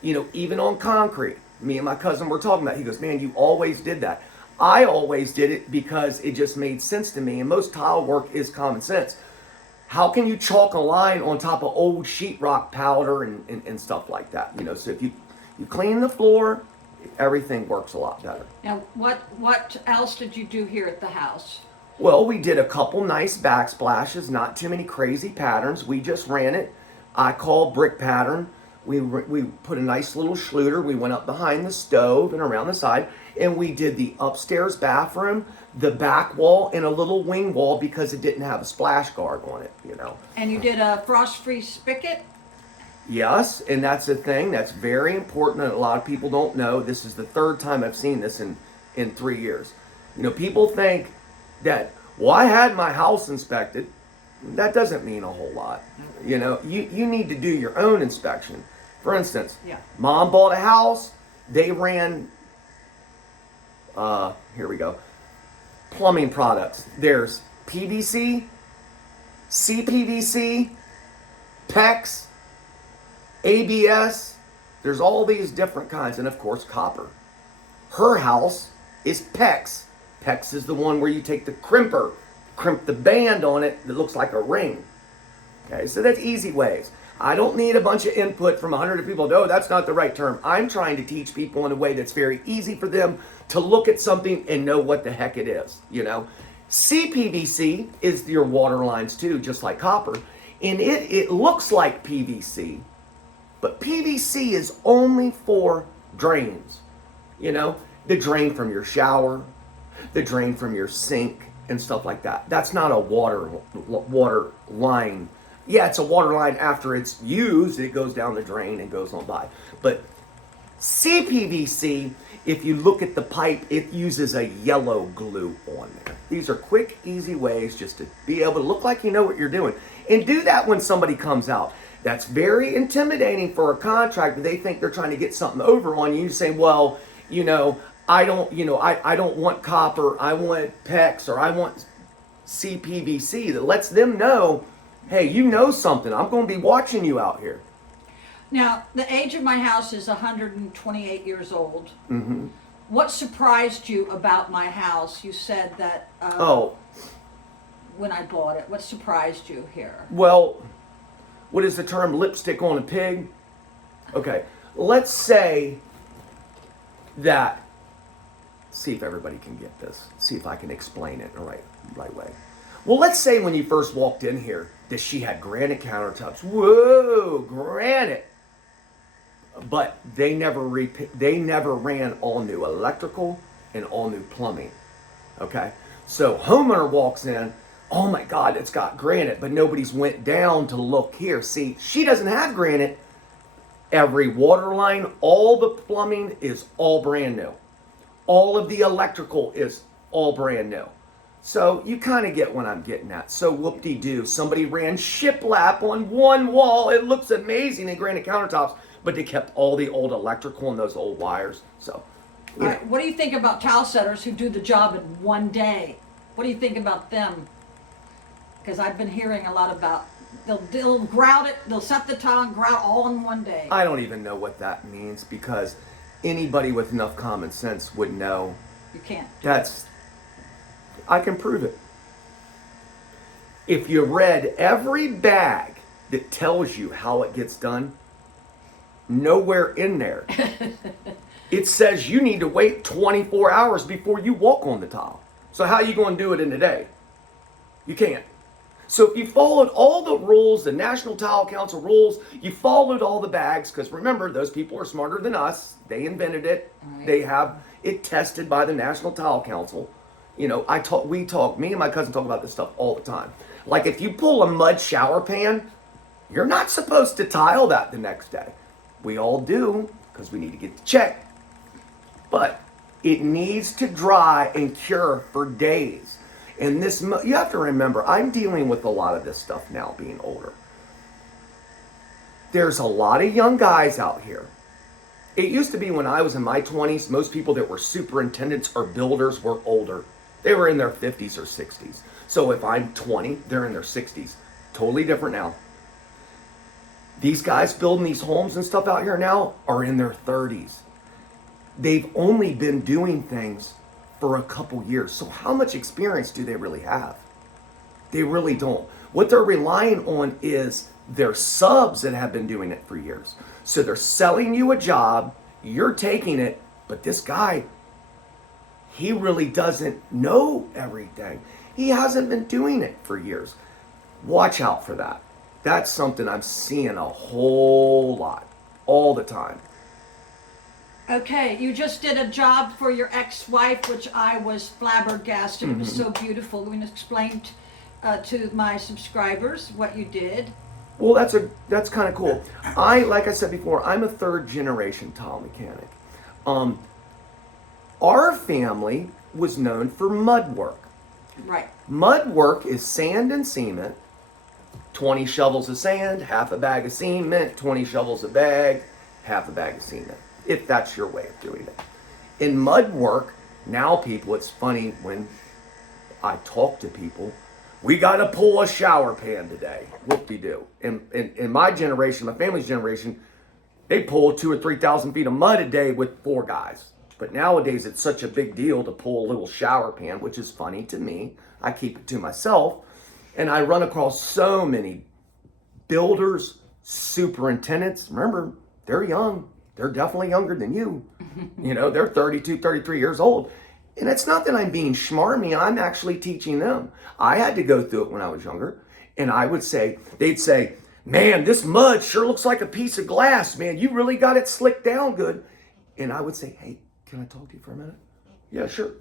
You know, even on concrete. Me and my cousin were talking about it. He goes, man, you always did that. I always did it because it just made sense to me. And most tile work is common sense. How can you chalk a line on top of old sheetrock powder and stuff like that? You know, so if you clean the floor, everything works a lot better. Now, what else did you do here at the house? Well, we did a couple nice backsplashes, not too many crazy patterns. We just ran it. I call brick pattern. We put a nice little schluter. We went up behind the stove and around the side, and we did the upstairs bathroom, the back wall, and a little wing wall because it didn't have a splash guard on it, you know. And you did a frost-free spigot? Yes, and that's a thing that's very important that a lot of people don't know. This is the third time I've seen this in 3 years. You know, people think that, well, I had my house inspected. That doesn't mean a whole lot. You know, you need to do your own inspection. For instance, Mom bought a house. They ran, here we go, plumbing products. There's PVC, CPVC, PEX, ABS. There's all these different kinds, and of course copper. Her house is PEX. PEX is the one where you take the crimper, crimp the band on it that looks like a ring. Okay, so that's easy ways. I don't need a bunch of input from 100 people. No, that's not the right term. I'm trying to teach people in a way that's very easy for them to look at something and know what the heck it is, you know. CPVC is your water lines too, just like copper. And it looks like PVC, but PVC is only for drains. You know, the drain from your shower, the drain from your sink and stuff like that. That's not a water line. Yeah, it's a water line after it's used. It goes down the drain and goes on by. But CPVC, if you look at the pipe, it uses a yellow glue on there. These are quick, easy ways just to be able to look like you know what you're doing. And do that when somebody comes out. That's very intimidating for a contractor. They think they're trying to get something over on you. You say, well, you know, I don't want copper, I want PEX, or I want CPVC. That lets them know, hey, you know something. I'm going to be watching you out here. Now, the age of my house is 128 years old. Mm-hmm. What surprised you about my house? You said that when I bought it. What surprised you here? Well, what is the term lipstick on a pig? Okay, let's say that see if everybody can get this. See if I can explain it in the right way. Well, let's say when you first walked in here that she had granite countertops. Whoa, granite. But they never ran all new electrical and all new plumbing. Okay? So homeowner walks in, oh my God, it's got granite, but nobody's went down to look here. See, she doesn't have granite. Every water line, all the plumbing is all brand new. All of the electrical is all brand new. So you kind of get what I'm getting at. So whoop-de-doo, somebody ran shiplap on one wall. It looks amazing in granite countertops, but they kept all the old electrical and those old wires. So, All right, what do you think about tile setters who do the job in one day? What do you think about them? Because I've been hearing a lot about they'll grout it, they'll set the tile and grout all in one day. I don't even know what that means because anybody with enough common sense would know. You can't. I can prove it. If you read every bag that tells you how it gets done, nowhere in there it says you need to wait 24 hours before you walk on the tile. So how are you going to do it in a day? You can't. So if you followed all the rules, the National Tile Council rules, you followed all the bags, because remember, those people are smarter than us. They invented it. Right. They have it tested by the National Tile Council. You know, me and my cousin talk about this stuff all the time. Like if you pull a mud shower pan, you're not supposed to tile that the next day. We all do, because we need to get the check. But it needs to dry and cure for days. And you have to remember, I'm dealing with a lot of this stuff now, being older. There's a lot of young guys out here. It used to be when I was in my 20s, most people that were superintendents or builders were older. They were in their 50s or 60s. So if I'm 20, they're in their 60s. Totally different now. These guys building these homes and stuff out here now are in their 30s. They've only been doing things for a couple years. So how much experience do they really have? They really don't. What they're relying on is their subs that have been doing it for years. So they're selling you a job, you're taking it, but this guy, he really doesn't know everything. He hasn't been doing it for years. Watch out for that. That's something I'm seeing a whole lot, all the time. Okay, you just did a job for your ex-wife, which I was flabbergasted. It was so beautiful. We explained to my subscribers what you did. Well, that's kind of cool. Like I said before, I'm a third generation tile mechanic. Our family was known for mud work. Right. Mud work is sand and cement. 20 shovels of sand, half a bag of cement, 20 shovels a bag, half a bag of cement. If that's your way of doing it. In mud work, now people, it's funny when I talk to people, we got to pull a shower pan today. Whoop-de-doo. In my generation, my family's generation, they pull 2,000 or 3,000 feet of mud a day with 4 guys. But nowadays, it's such a big deal to pull a little shower pan, which is funny to me. I keep it to myself. And I run across so many builders, superintendents. Remember, they're young. They're definitely younger than you. You know, they're 32, 33 years old. And it's not that I'm being schmarmy. I'm actually teaching them. I had to go through it when I was younger. And they'd say, man, this mud sure looks like a piece of glass, man. You really got it slicked down good. And I would say, hey, can I talk to you for a minute? Yeah, sure.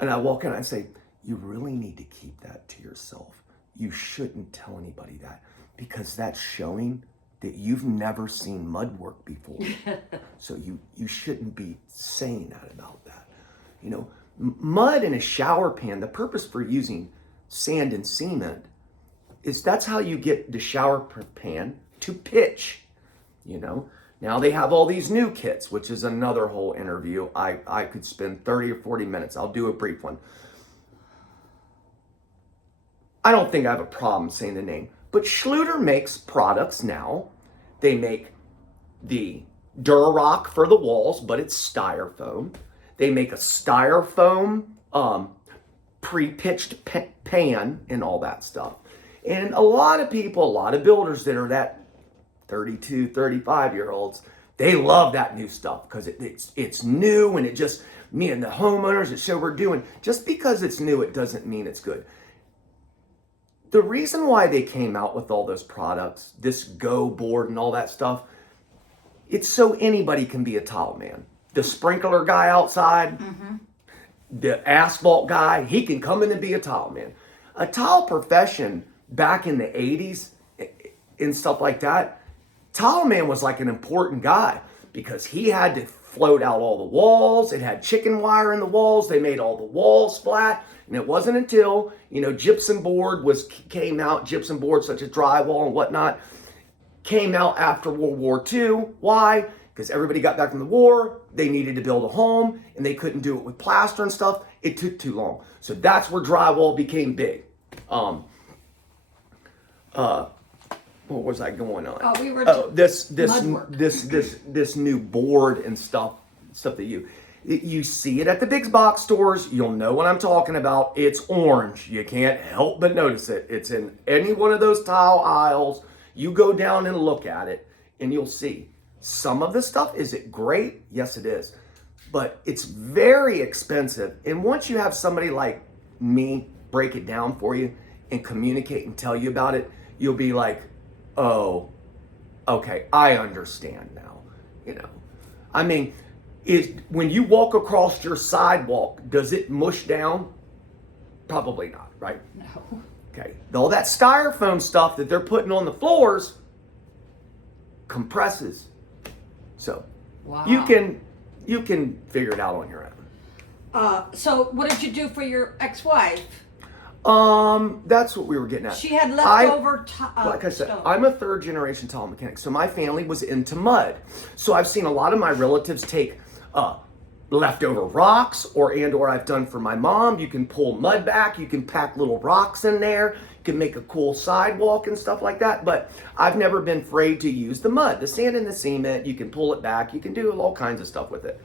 And I walk in and I say, you really need to keep that to yourself. You shouldn't tell anybody that, because that's showing that you've never seen mud work before. So you shouldn't be saying that about that. You know, mud in a shower pan, the purpose for using sand and cement is that's how you get the shower pan to pitch. You know, now they have all these new kits, which is another whole interview. I could spend 30 or 40 minutes. I'll do a brief one. I don't think I have a problem saying the name, but Schluter makes products now. They make the Durarock for the walls, but it's styrofoam. They make a styrofoam pre-pitched pan and all that stuff. And a lot of people, a lot of builders that are that 32, 35-year-olds, They love that new stuff because it's new, and it just, me and the homeowners, it show we're doing. Just because it's new, it doesn't mean it's good. The reason why they came out with all those products, this Go board and all that stuff, it's so anybody can be a tile man. The sprinkler guy outside, the asphalt guy, he can come in and be a tile man. A tile profession back in the 80s and stuff like that, tile man was like an important guy because he had to float out all the walls. It had chicken wire in the walls. They made all the walls flat. And it wasn't until, gypsum board came out, gypsum board such as drywall and whatnot, came out after World War II. Why? Because everybody got back from the war. They needed to build a home, and they couldn't do it with plaster and stuff. It took too long. So that's where drywall became big. What was I going on? Oh, we were this mudwork. this new board and stuff that you see it at the big box stores. You'll know what I'm talking about. It's orange. You can't help but notice it. It's in any one of those tile aisles. You go down and look at it, and you'll see some of the stuff. Is it great? Yes, it is. But it's very expensive. And once you have somebody like me break it down for you and communicate and tell you about it, you'll be like, oh, okay, I understand now. I mean, when you walk across your sidewalk, does it mush down? Probably not, right? No. Okay. All that styrofoam stuff that they're putting on the floors compresses. So Wow. you can figure it out on your own. So what did you do for your ex-wife? That's what we were getting at. She had leftover like I said, stone. I'm a third generation tile mechanic, so my family was into mud. So I've seen a lot of my relatives take leftover rocks, or I've done for my mom. You can pull mud back, you can pack little rocks in there, you can make a cool sidewalk and stuff like that. But I've never been afraid to use the mud, the sand and the cement. You can pull it back, you can do all kinds of stuff with it.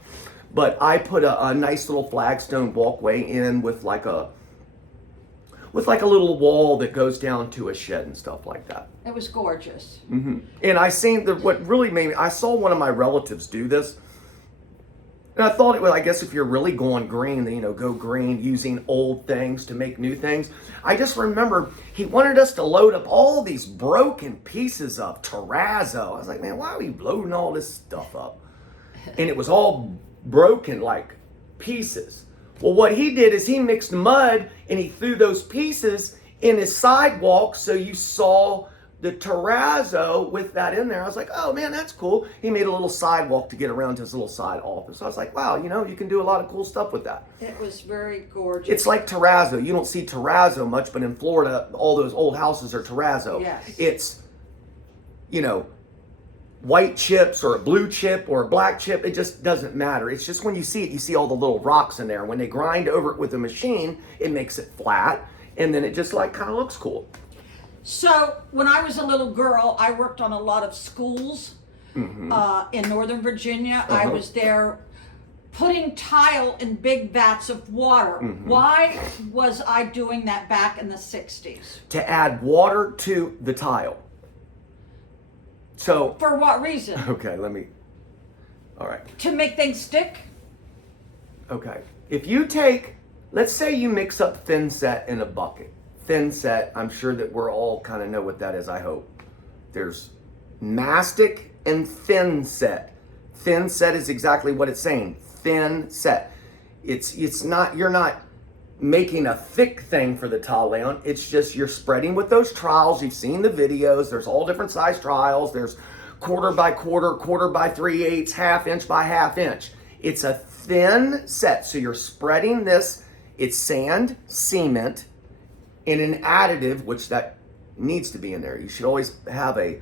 But I put a nice little flagstone walkway in with like a little wall that goes down to a shed and stuff like that. It was gorgeous. Mm-hmm. And I seen what really made me, I saw one of my relatives do this. And I thought I guess if you're really going green, then, go green using old things to make new things. I just remember he wanted us to load up all these broken pieces of terrazzo. I was like, man, why are we loading all this stuff up? And it was all broken like pieces. Well, what he did is he mixed mud and he threw those pieces in his sidewalk, so you saw the terrazzo with that in there. I was like, oh man, that's cool. He made a little sidewalk to get around to his little side office. I was like, wow, you can do a lot of cool stuff with that. It was very gorgeous. It's like terrazzo. You don't see terrazzo much, but in Florida, all those old houses are terrazzo. Yes. It's, white chips or a blue chip or a black chip. It just doesn't matter. It's just when you see it, you see all the little rocks in there. When they grind over it with a machine, it makes it flat, and then it just kind of looks cool. So when I was a little girl, I worked on a lot of schools in Northern Virginia. I was there putting tile in big vats of water. Why was I doing that back in the 60s? To add water to the tile. So, For what reason? okay, all right. To make things stick? Okay. If you let's say you mix up thin set in a bucket. Thin set, I'm sure that we're all kind of know what that is, I hope. There's mastic and thin set. Thin set is exactly what it's saying. Thin set. It's not, you're not making a thick thing for the tile layout. It's just you're spreading with those trials. You've seen the videos. There's all different size trials. There's quarter by quarter, quarter by 3/8, half inch by half inch. It's a thin set. So you're spreading this. It's sand, cement, and an additive, which that needs to be in there. You should always have a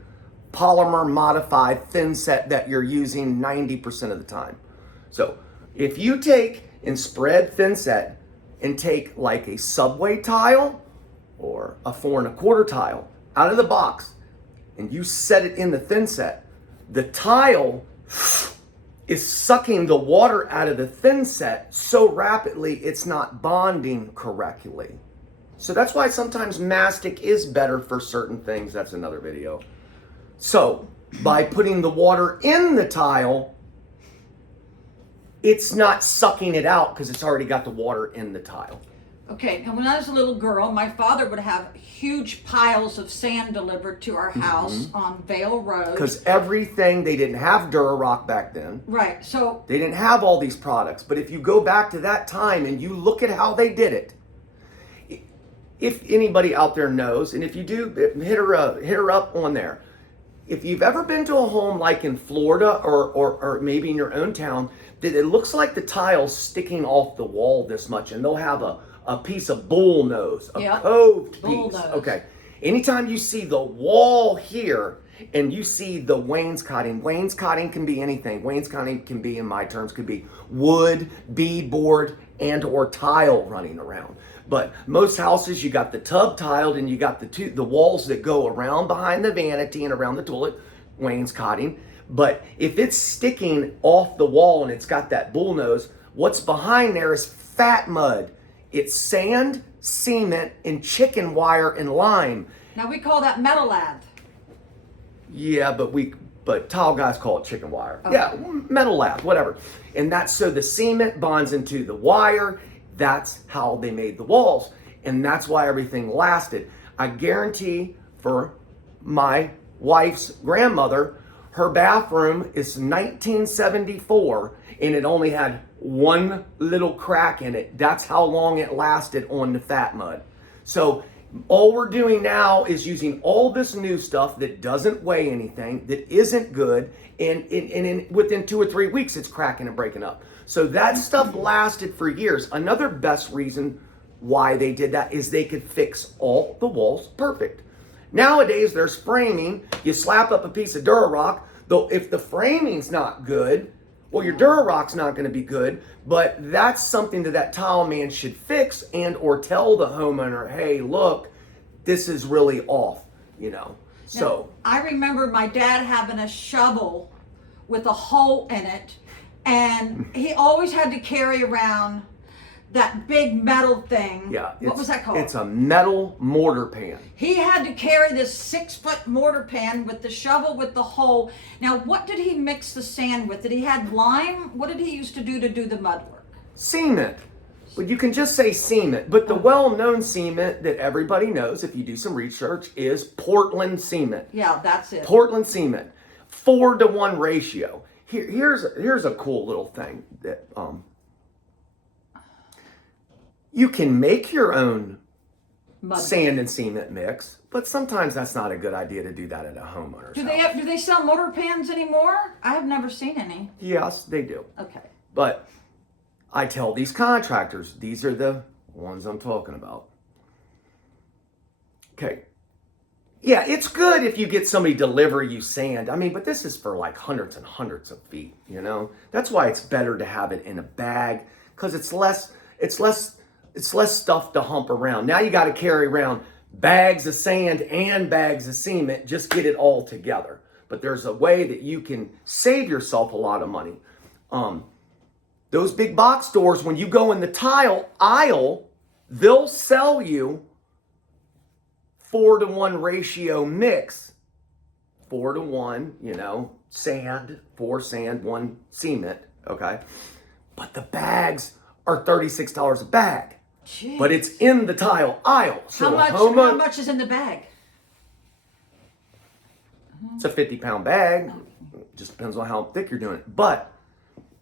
polymer modified thin set that you're using 90% of the time. So if you take and spread thin set and take like a Subway tile or a 4 1/4 tile out of the box and you set it in the thin set, the tile is sucking the water out of the thin set so rapidly it's not bonding correctly. So that's why sometimes mastic is better for certain things. That's another video. So by putting the water in the tile, it's not sucking it out because it's already got the water in the tile. Okay, and when I was a little girl, my father would have huge piles of sand delivered to our house on Vale Road. Because everything, they didn't have Durarock back then. Right, so... They didn't have all these products. But if you go back to that time and you look at how they did it, if anybody out there knows, and if you do, hit her up on there. If you've ever been to a home like in Florida or maybe in your own town, that it looks like the tile's sticking off the wall this much, and they'll have a piece of bull nose, a coved bull piece. nose. Okay. Anytime you see the wall here and you see the wainscoting can be anything. Wainscoting can be, in my terms, could be wood, beadboard, and or tile running around. But most houses, you got the tub tiled and you got the walls that go around behind the vanity and around the toilet, wainscoting. But if it's sticking off the wall and it's got that bull nose, what's behind there is fat mud. It's sand, cement, and chicken wire and lime. Now we call that metal lath. Yeah, but tile guys call it chicken wire. Okay. Yeah, metal lath, whatever. And that's so the cement bonds into the wire. That's how they made the walls. And that's why everything lasted. I guarantee for my wife's grandmother, her bathroom is 1974 and it only had one little crack in it. That's how long it lasted on the fat mud. So all we're doing now is using all this new stuff that doesn't weigh anything, that isn't good, and within 2 or 3 weeks it's cracking and breaking up. So that stuff lasted for years. Another best reason why they did that is they could fix all the walls perfect. Nowadays there's framing. You slap up a piece of Durarock, though if the framing's not good, well, your Durarock's not going to be good, but that's something that tile man should fix and or tell the homeowner, hey, look, this is really off, So now, I remember my dad having a shovel with a hole in it, and he always had to carry around that big metal thing. Yeah. What was that called? It's a metal mortar pan. He had to carry this 6-foot mortar pan with the shovel with the hole. Now, what did he mix the sand with? Did he have lime? What did he used to do the mud work? Cement. But you can just say cement. But the well-known cement that everybody knows, if you do some research, is Portland cement. Yeah, that's it. Portland cement. 4-to-1 ratio. Here's a cool little thing that you can make your own sand and cement mix, but sometimes that's not a good idea to do that at a homeowner's house. Do they sell mortar pans anymore? I have never seen any. Yes, they do. Okay. But I tell these contractors, these are the ones I'm talking about. Okay. Yeah, it's good if you get somebody deliver you sand. I mean, but this is for like hundreds and hundreds of feet, That's why it's better to have it in a bag, because it's less stuff to hump around. Now you got to carry around bags of sand and bags of cement. Just get it all together. But there's a way that you can save yourself a lot of money. Those big box stores, when you go in the tile aisle, they'll sell you 4-to-1 ratio mix. 4-to-1, sand, 4 sand, 1 cement, okay? But the bags are $36 a bag. Jeez. But it's in the tile aisle. So how much is in the bag? It's a 50-pound bag. Just depends on how thick you're doing it. But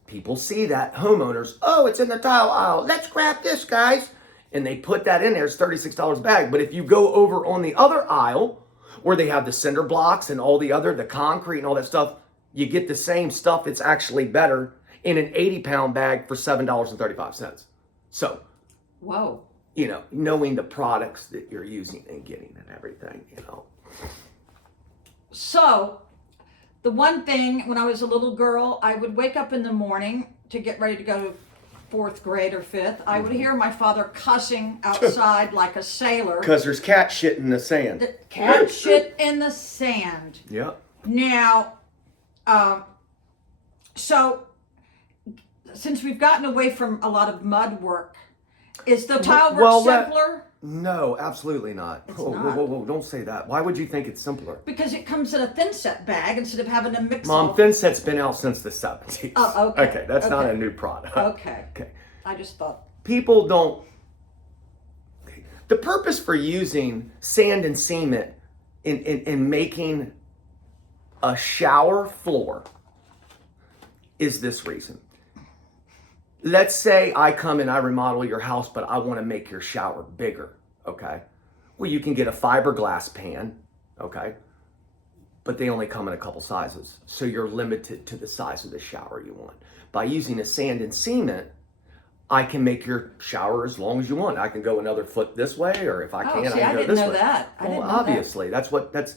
people see that, homeowners, oh, it's in the tile aisle. Let's grab this, guys. And they put that in there. It's $36 a bag. But if you go over on the other aisle, where they have the cinder blocks and all the concrete and all that stuff, you get the same stuff. It's actually better in an 80-pound bag for $7.35. So, whoa. Knowing the products that you're using and getting and everything, So, the one thing, when I was a little girl, I would wake up in the morning to get ready to go to 4th grade or 5th. I would hear my father cussing outside like a sailor. Because there's cat shit in the sand. The cat shit in the sand. Yeah. Now, so, since we've gotten away from a lot of mud work, Is the tile work Well, simpler? No, absolutely not. It's Whoa, not. whoa, don't say that. Why would you think it's simpler? Because it comes in a thin set bag instead of having to mix Mom, all. thin set's been out since the 70s. Oh, okay. Okay, that's not Okay. a new product. Okay. Okay. I just thought. People don't. The purpose for using sand and cement in making a shower floor is this reason. Let's say I come and I remodel your house, but I want to make your shower bigger, okay? Well, you can get a fiberglass pan, okay? But they only come in a couple sizes. So you're limited to the size of the shower you want. By using a sand and cement, I can make your shower as long as you want. I can go another foot this way, or if I can, see, I I can go didn't this know way. that. I didn't know that. Obviously, that's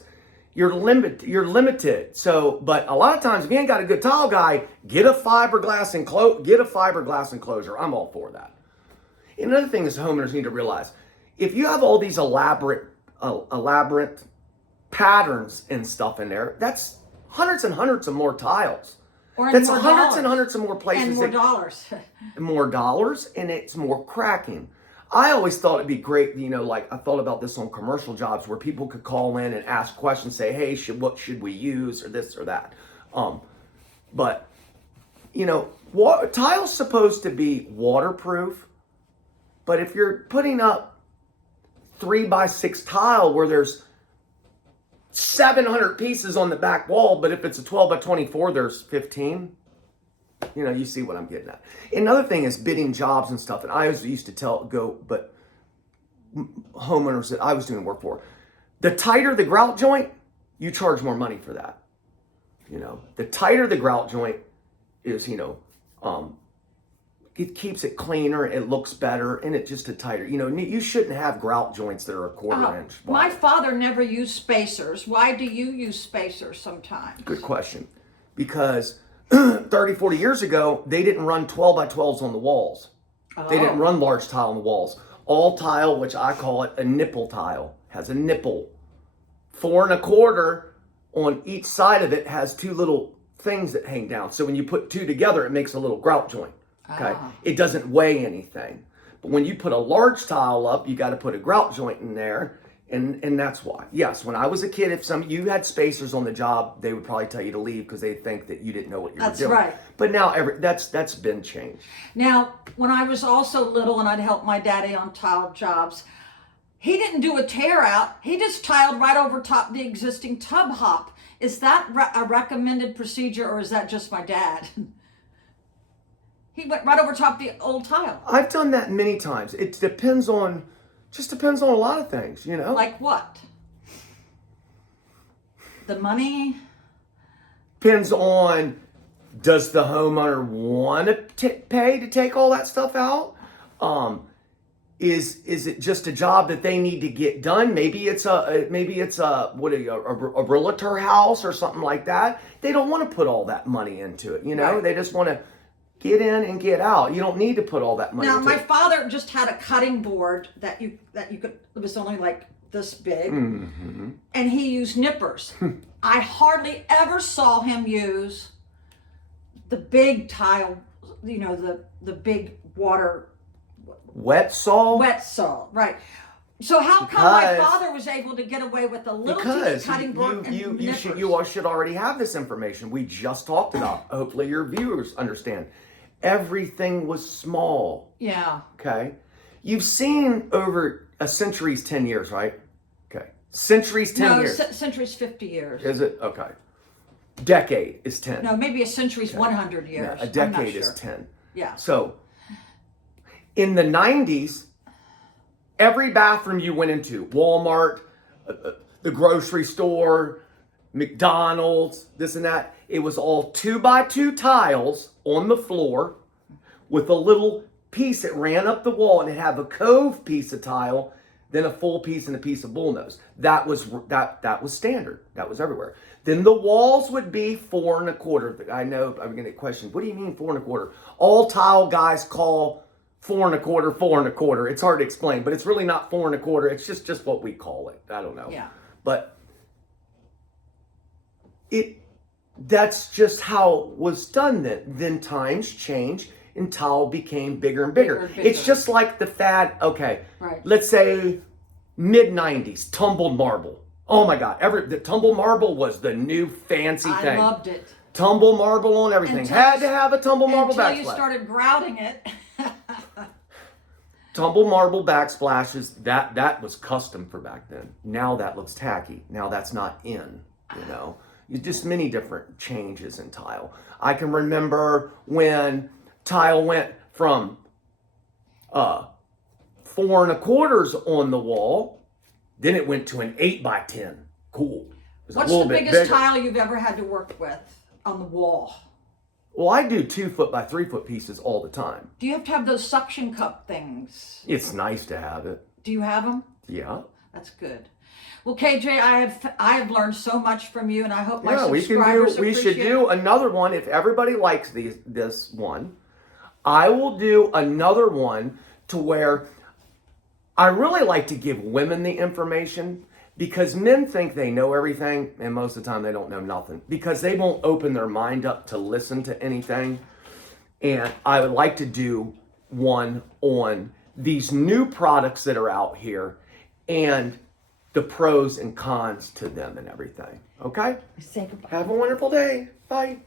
you're limited. So, but a lot of times, if you ain't got a good tile guy, get a fiberglass enclosure. I'm all for that. And another thing is homeowners need to realize, if you have all these elaborate patterns and stuff in there, that's hundreds and hundreds of more tiles. Or That's more hundreds dollars. and hundreds of more places. And more dollars. More dollars, and it's more cracking. I always thought it'd be great, like I thought about this on commercial jobs where people could call in and ask questions, say, hey, what should we use, or this or that. But tile's supposed to be waterproof, but if you're putting up 3x6 tile where there's 700 pieces on the back wall, but if it's a 12x24, there's 15. You see what I'm getting at. Another thing is bidding jobs and stuff. And I always used to but homeowners that I was doing work for, the tighter the grout joint, you charge more money for that. The tighter the grout joint is, it keeps it cleaner, it looks better, and it's just a tighter. You shouldn't have grout joints that are a quarter inch wide. My father never used spacers. Why do you use spacers sometimes? Good question. Because 30, 40 years ago, they didn't run 12x12s on the walls. They didn't run large tile on the walls. All tile, which I call it a nipple tile, has a nipple. 4 1/4 on each side of it has two little things that hang down. So when you put two together, it makes a little grout joint. Okay. It doesn't weigh anything. But when you put a large tile up, you got to put a grout joint in there. And that's why. Yes, when I was a kid, if some of you had spacers on the job, they would probably tell you to leave because they think that you didn't know what you were doing. That's right. But now that's been changed. Now, when I was also little and I'd help my daddy on tile jobs, he didn't do a tear out. He just tiled right over top the existing tub hop. Is that a recommended procedure, or is that just my dad? He went right over top the old tile. I've done that many times. It depends on a lot of things, Like what? The money? Depends on, does the homeowner want to pay to take all that stuff out? Is it just a job that they need to get done? Maybe it's a realtor house or something like that. They don't want to put all that money into it, Right. They just want to get in and get out. You don't need to put all that money Now, into my it. father just had a cutting board that you could. It was only like this big, Mm-hmm. and he used nippers. I hardly ever saw him use the big tile. The big Wet saw? wet saw, right? So how come my Because- father was able to get away with a little Because cutting board and you nippers? should already have this information. We just talked about. Hopefully your viewers understand. Everything was small. Yeah. Okay. You've seen over a century's 10 years, right? Okay. Century's 10 No, years. century's 50 years. Is it? Okay. Decade is 10. No, maybe a century's 100 years. Yeah, a I'm not decade is sure. 10. Yeah. So in the 90s, every bathroom you went into, Walmart, the grocery store, McDonald's, this and that, it was all 2x2 tiles on the floor with a little piece that ran up the wall, and it had a cove piece of tile, then a full piece and a piece of bullnose. That was standard. That was everywhere. Then the walls would be 4 1/4. I know I'm gonna get questioned. What do you mean 4 1/4? All tile guys call 4 1/4, 4 1/4. It's hard to explain, but it's really not 4 1/4. It's just what we call it. I don't know. Yeah. But that's just how it was done then. Then times change and tile became bigger and bigger. Bigger and bigger. It's just like the fad, okay, Right. let's say mid-90s, tumbled marble. Oh my God, the tumbled marble was the new fancy I thing. loved it. Tumble marble on everything. Had to have a tumble marble Until backsplash. you started grouting it. Tumble marble backsplashes, that was custom for back then. Now that looks tacky. Now that's not in, you know. Just many different changes in tile. I can remember when tile went from 4 1/4 on the wall, then it went to an 8x10. Cool. It was What's a little the bit biggest bigger. tile you've ever had to work with on the wall? Well, I do 2 foot by 3 foot pieces all the time. Do you have to have those suction cup things? It's nice to have it. Do you have them? Yeah. That's good. Well, KJ, I have learned so much from you, and I hope my Yeah, we subscribers should appreciate do another one if everybody likes this one. I will do another one to where I really like to give women the information because men think they know everything and most of the time they don't know nothing because they won't open their mind up to listen to anything. And I would like to do one on these new products that are out here and the pros and cons to them and everything. Okay? Say goodbye. Have a wonderful day. Bye.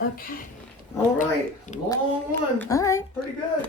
Okay. All right. Long one. All right. Pretty good.